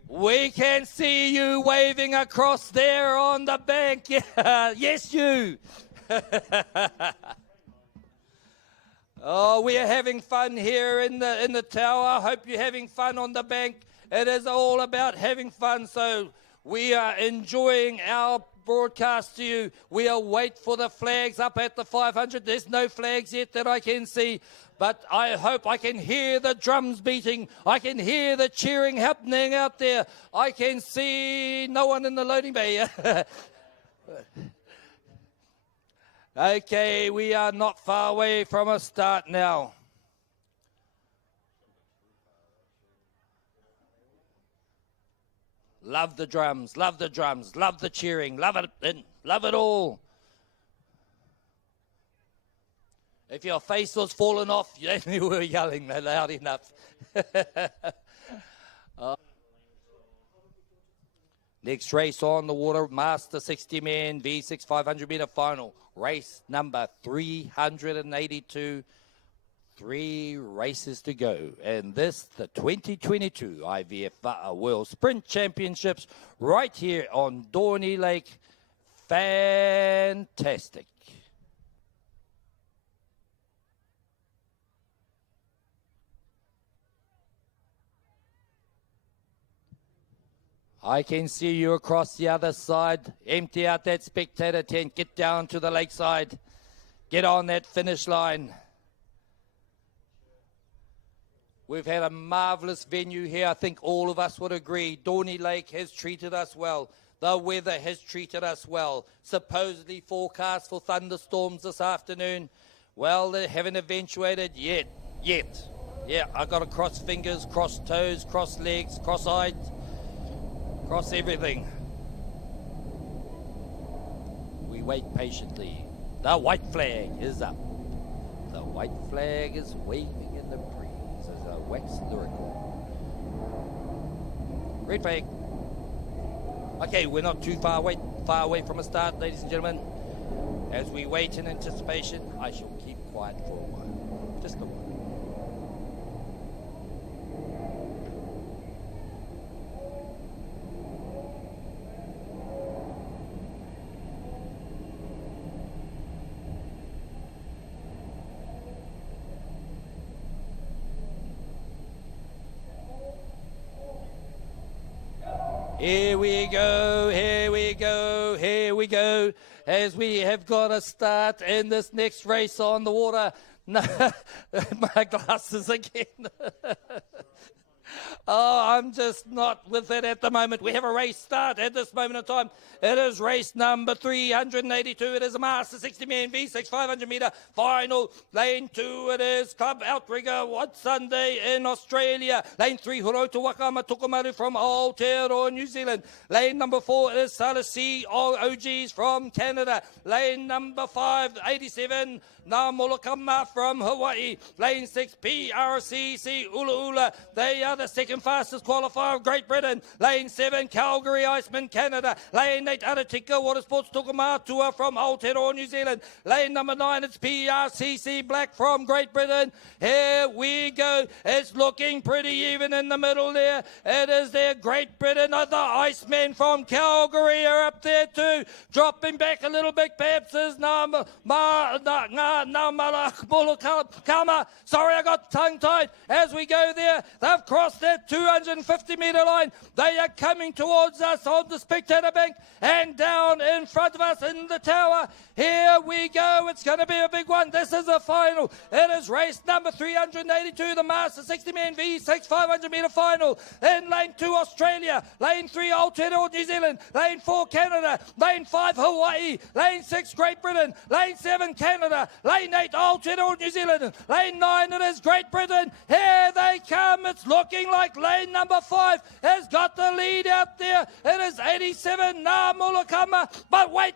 We can see you waving across there on the bank. Yeah. Yes, you. Oh, we are having fun here in the tower. Hope you're having fun on the bank. It is all about having fun. So we are enjoying our broadcast to you. We'll wait for the flags up at the 500. There's no flags yet that I can see. But I hope I can hear the drums beating. I can hear the cheering happening out there. I can see no one in the loading bay. Okay, we are not far away from a start now. Love the drums, love the drums, love the cheering, love it all. If your face was falling off, you were yelling loud enough. Next race on the water, Master 60 Man V6 500 meter final. Race number 382. 3 races to go. And this, the 2022 IVF World Sprint Championships, right here on Dorney Lake. Fantastic. I can see you across the other side. Empty out that spectator tent. Get down to the lakeside. Get on that finish line. We've had a marvellous venue here. I think all of us would agree. Dorney Lake has treated us well. The weather has treated us well. Supposedly forecast for thunderstorms this afternoon. Well, they haven't eventuated yet. Yeah, I got to cross fingers, cross toes, cross legs, cross eyes. Cross everything. We wait patiently. The white flag is up. The white flag is waving in the breeze as a wax lyrical. Red flag. Okay, we're not too far away from a start, ladies and gentlemen. As we wait in anticipation, I shall keep quiet for a while. Just a while. Here we go, here we go, here we go, as we have got a start in this next race on the water. No, my glasses again. Oh, I'm just not with it at the moment. We have a race start at this moment in time. It is race number 382. It is a Master 60 Man V6 500 metre final. Lane 2, it is Club Outrigger on Sunday in Australia. Lane 3, Huroto Wakama Tukumaru from Aotearoa, New Zealand. Lane number 4 is Salasi OGs from Canada. Lane number 5, 87, Namolokama from Hawaii. Lane 6, PRCC Ula Ula. They are the second fastest qualifier of Great Britain. Lane 7, Calgary Iceman, Canada. Lane 8, Aratika Watersports Tukumatua from Aotearoa, New Zealand. Lane number 9, it's PRCC Black from Great Britain. Here we go. It's looking pretty even in the middle there. It is there, Great Britain. The Icemen from Calgary are up there too. Dropping back a little bit, perhaps is Kama. Sorry, I got tongue-tied. As we go there, they've crossed that 250 metre line. They are coming towards us on the spectator bank and down in front of us in the tower. Here we go. It's going to be a big one. This is the final. It is race number 382, the Master 60 Man V6 500 metre final. In lane 2, Australia. Lane 3, Aotearoa, New Zealand. Lane 4, Canada. Lane 5, Hawaii. Lane 6, Great Britain. Lane 7, Canada. Lane 8, Aotearoa, New Zealand. Lane 9, it is Great Britain. Here they come. It's looking like lane number 5 has got the lead out there. It is 87, Namulakama. But wait,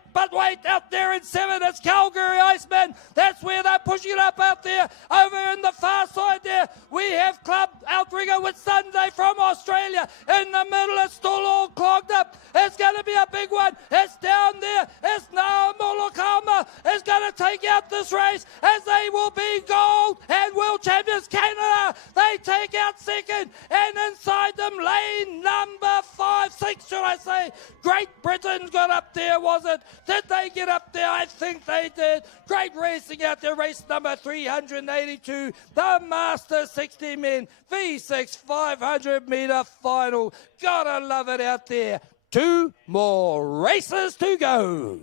out there in 7, it's Calgary Iceman. That's where they're pushing it up out there. Over in the far side there, we have Club Outrigger with Sunday from Australia. In the middle, it's still all clogged up. It's going to be a big one. It's down there. It's Namulakama is going to take out this race, as they will be gold and world champions Canada. They take out second, and inside them, lane number 5, 6, should I say. Great Britain got up there, was it? Did they get up there? I think they did. Great racing out there, race number 382, the Master 60 Men V6 500 metre final. Gotta love it out there. 2 more races to go.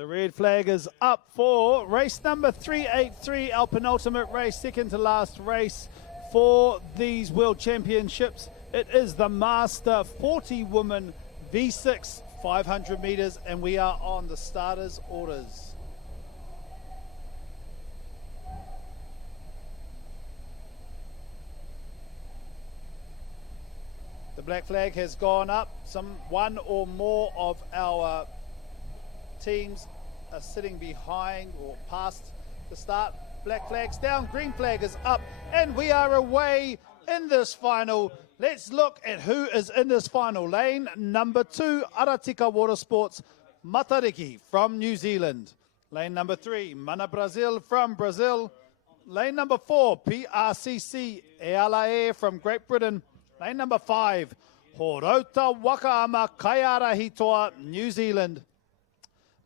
The red flag is up for race number 383, our penultimate race, second to last race for these World Championships. It is the Master 40 Women V6 500 meters, and we are on the starters' orders. The black flag has gone up. One or more of our teams are sitting behind or past the start. Black flag's down, green flag is up, and we are away in this final. Let's look at who is in this final. Lane number 2, Aratika Watersports, Matariki from New Zealand. Lane number 3, Mana Brazil from Brazil. Lane number 4, PRCC Ealae from Great Britain. Lane number 5, Horota Wakaama Kaiara Hitoa, New Zealand.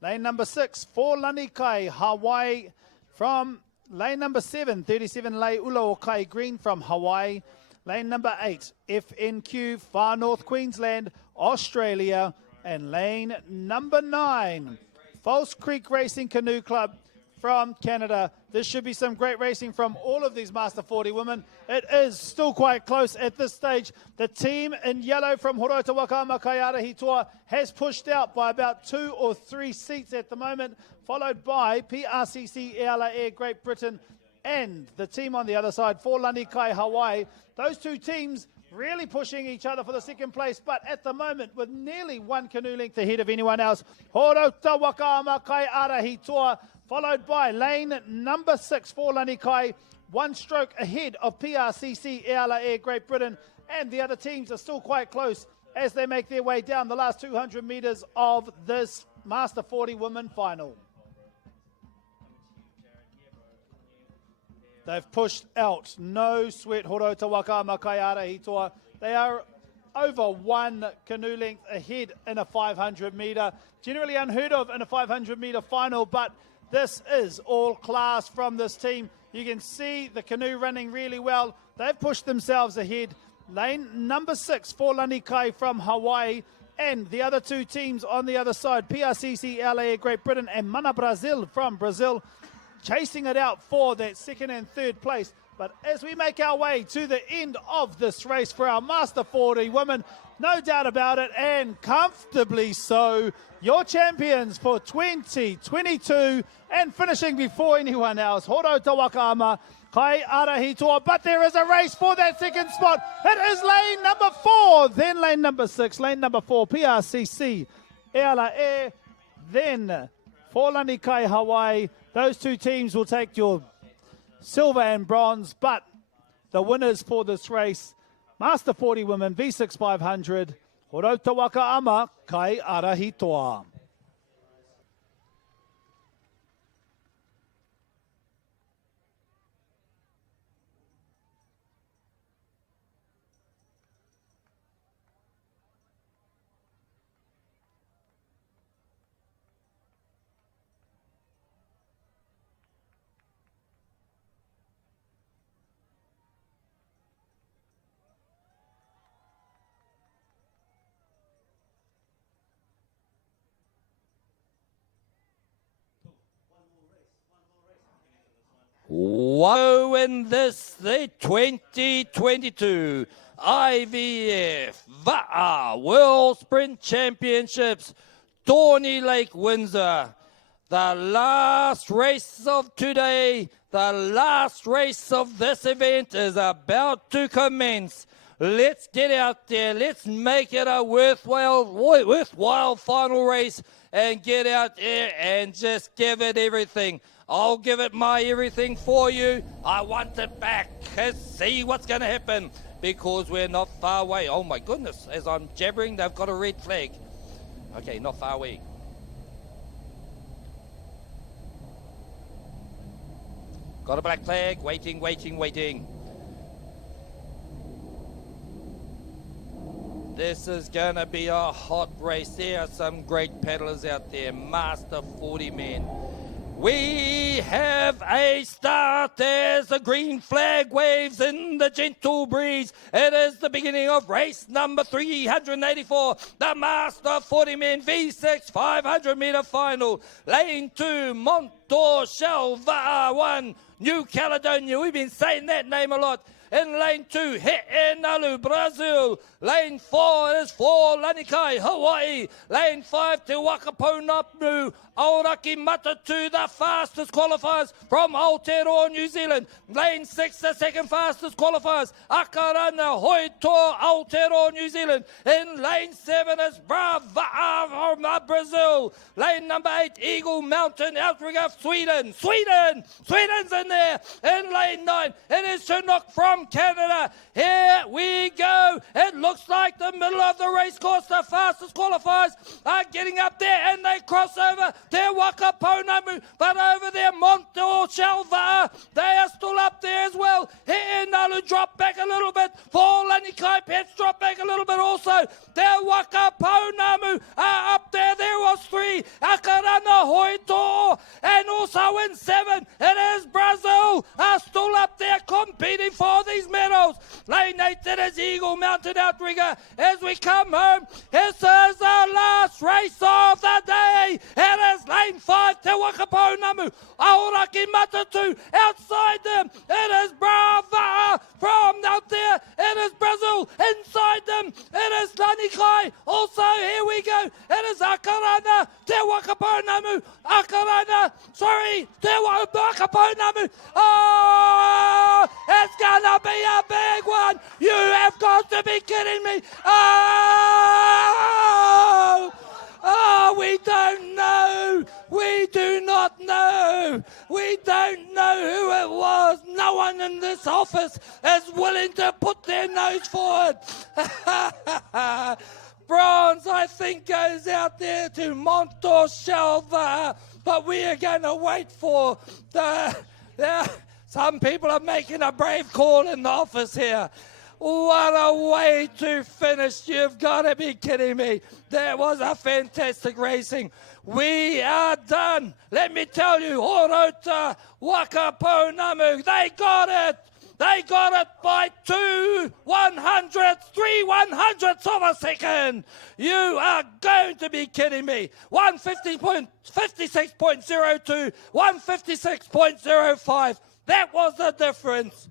Lane number 6, Forlani Kai, Hawaii from lane number 7, 37 Lei Ulaokai Green from Hawaii. Lane number 8, FNQ, Far North Queensland, Australia. And lane number 9, False Creek Racing Canoe Club from Canada. This should be some great racing from all of these Master 40 women. It is still quite close at this stage. The team in yellow from Horota Wakaama Kaiara Hitoa has pushed out by about 2 or 3 seats at the moment, followed by PRCC Air Great Britain and the team on the other side, Forlani Kai Hawaii. Those two teams really pushing each other for the second place, but at the moment with nearly 1 canoe length ahead of anyone else. Horota Wakaama Kaiara Hitoa, followed by lane number 6, Forlani Kai, 1 stroke ahead of PRCC Air Great Britain, and the other teams are still quite close as they make their way down the last 200 meters of this Master 40 Women final. They've pushed out, no sweat, Horota Wakaama Kaiara Hitoa. They are over 1 canoe length ahead in a 500 meter. Generally unheard of in a 500 meter final, but this is all class from this team. You can see the canoe running really well. They've pushed themselves ahead. Lane number 6, Forlani Kai from Hawaii, and the other 2 teams on the other side, PRCC LA Great Britain and Mana Brazil from Brazil, chasing it out for that 2nd and 3rd place. But as we make our way to the end of this race for our Master 40 women, no doubt about it, and comfortably so, your champions for 2022 and finishing before anyone else, Horota Wakaama Kaiara Hitoa. But there is a race for that 2nd spot. It is lane number 4, then lane number 6, lane number 4, PRCC Air, then Forlani Kai Hawaii. Those 2 teams will take your silver and bronze, but the winners for this race, Master 40 Women V6 500, Horota Wakaama Kaiara Hitoa. Whoa, in this, the 2022 IVF Va'a World Sprint Championships, Dorney Lake, Windsor. The last race of today, the last race of this event is about to commence. Let's get out there. Let's make it a worthwhile final race and get out there and just give it everything. I'll give it my everything for you. I want it back. Let's see what's going to happen because we're not far away. Oh my goodness, as I'm jabbering, they've got a red flag. Okay, not far away. Got a black flag, waiting. This is going to be a hot race. There are some great paddlers out there, Master 40 men. We have a start as the green flag waves in the gentle breeze. It is the beginning of race number 384, the Master 40 Men V6 500 metre final. Lane 2, Montor Shelva 1, New Caledonia. We've been saying that name a lot. In lane 2, He'enalu, Brazil. Lane 4 is for Lanikai, Hawaii. Lane 5, Te Wakaponapu, Aoraki Matatu, the fastest qualifiers from Aotearoa, New Zealand. Lane 6, the second fastest qualifiers, Akarana, Hoitor, Aotearoa, New Zealand. In lane 7 is Brava, Brazil. Lane number 8, Eagle Mountain, Outrigger, Sweden. Sweden's in there. In lane 9, it is Chinook from Canada. Here we go. It looks like the middle of the race course. The fastest qualifiers are getting up there and they cross over Te Wakaponamu, but over there Montor Shelva, they are still up there as well. He'enalu drop back a little bit. For Lanikai Pets drop back a little bit also. Te Wakaponamu are up there. There was 3. Akarana, Hoitor, and also in 7 it is Brazil are still up there competing for these medals. Lane 8, it is Eagle Mountain Outrigger. As we come home, this is the last race of the day. It is lane 5, Te Wakaponamu, Aoraki Matatu. Outside them, it is Brava from out there. It is Brazil. Inside them, it is Lanikai. Also, here we go. It is Akarana, Te Wakaponamu, Te Wakaponamu. Oh, it's gonna be a big one. You have got to be kidding me. Oh, we don't know. We do not know. We don't know who it was. No one in this office is willing to put their nose forward. Bronze, I think, goes out there to Montor Shelva, but we are going to wait for some people are making a brave call in the office here. What a way to finish. You've got to be kidding me. That was a fantastic racing. We are done. Let me tell you, Horota Wakaponamu, they got it. They got it by 3 100ths of a second. You are going to be kidding me. 156.02, 156.05. That was the difference.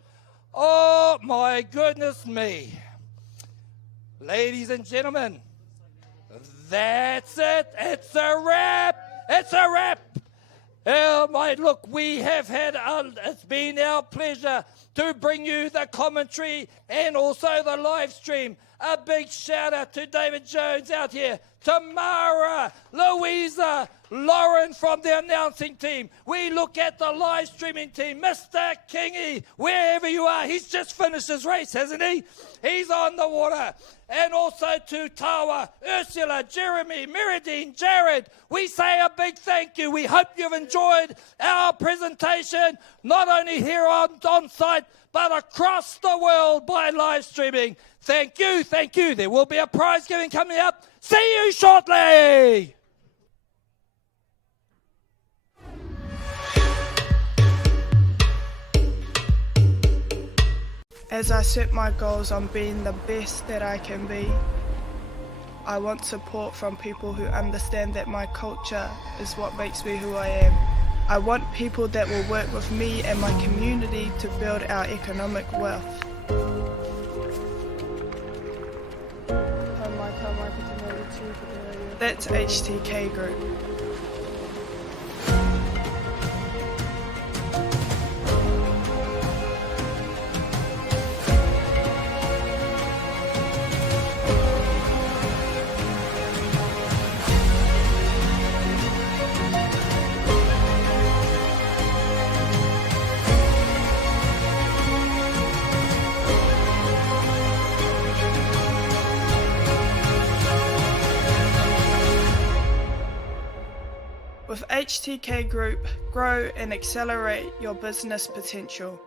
Oh, my goodness me. Ladies and gentlemen, that's it. It's a wrap. It's a wrap. Oh, my, look, we have had, it's been our pleasure to bring you the commentary and also the live stream. A big shout out to David Jones out here, Tamara, Louisa, Lauren from the announcing team. We look at the live streaming team, Mr. Kingy, wherever you are. He's just finished his race, hasn't he? He's on the water. And also to Tawa, Ursula, Jeremy, Miradine, Jared. We say a big thank you. We hope you've enjoyed our presentation, not only here on site, but across the world by live streaming. Thank you, thank you. There will be a prize giving coming up. See you shortly. As I set my goals on being the best that I can be, I want support from people who understand that my culture is what makes me who I am. I want people that will work with me and my community to build our economic wealth. That's HTK Group. With HTK Group, grow and accelerate your business potential.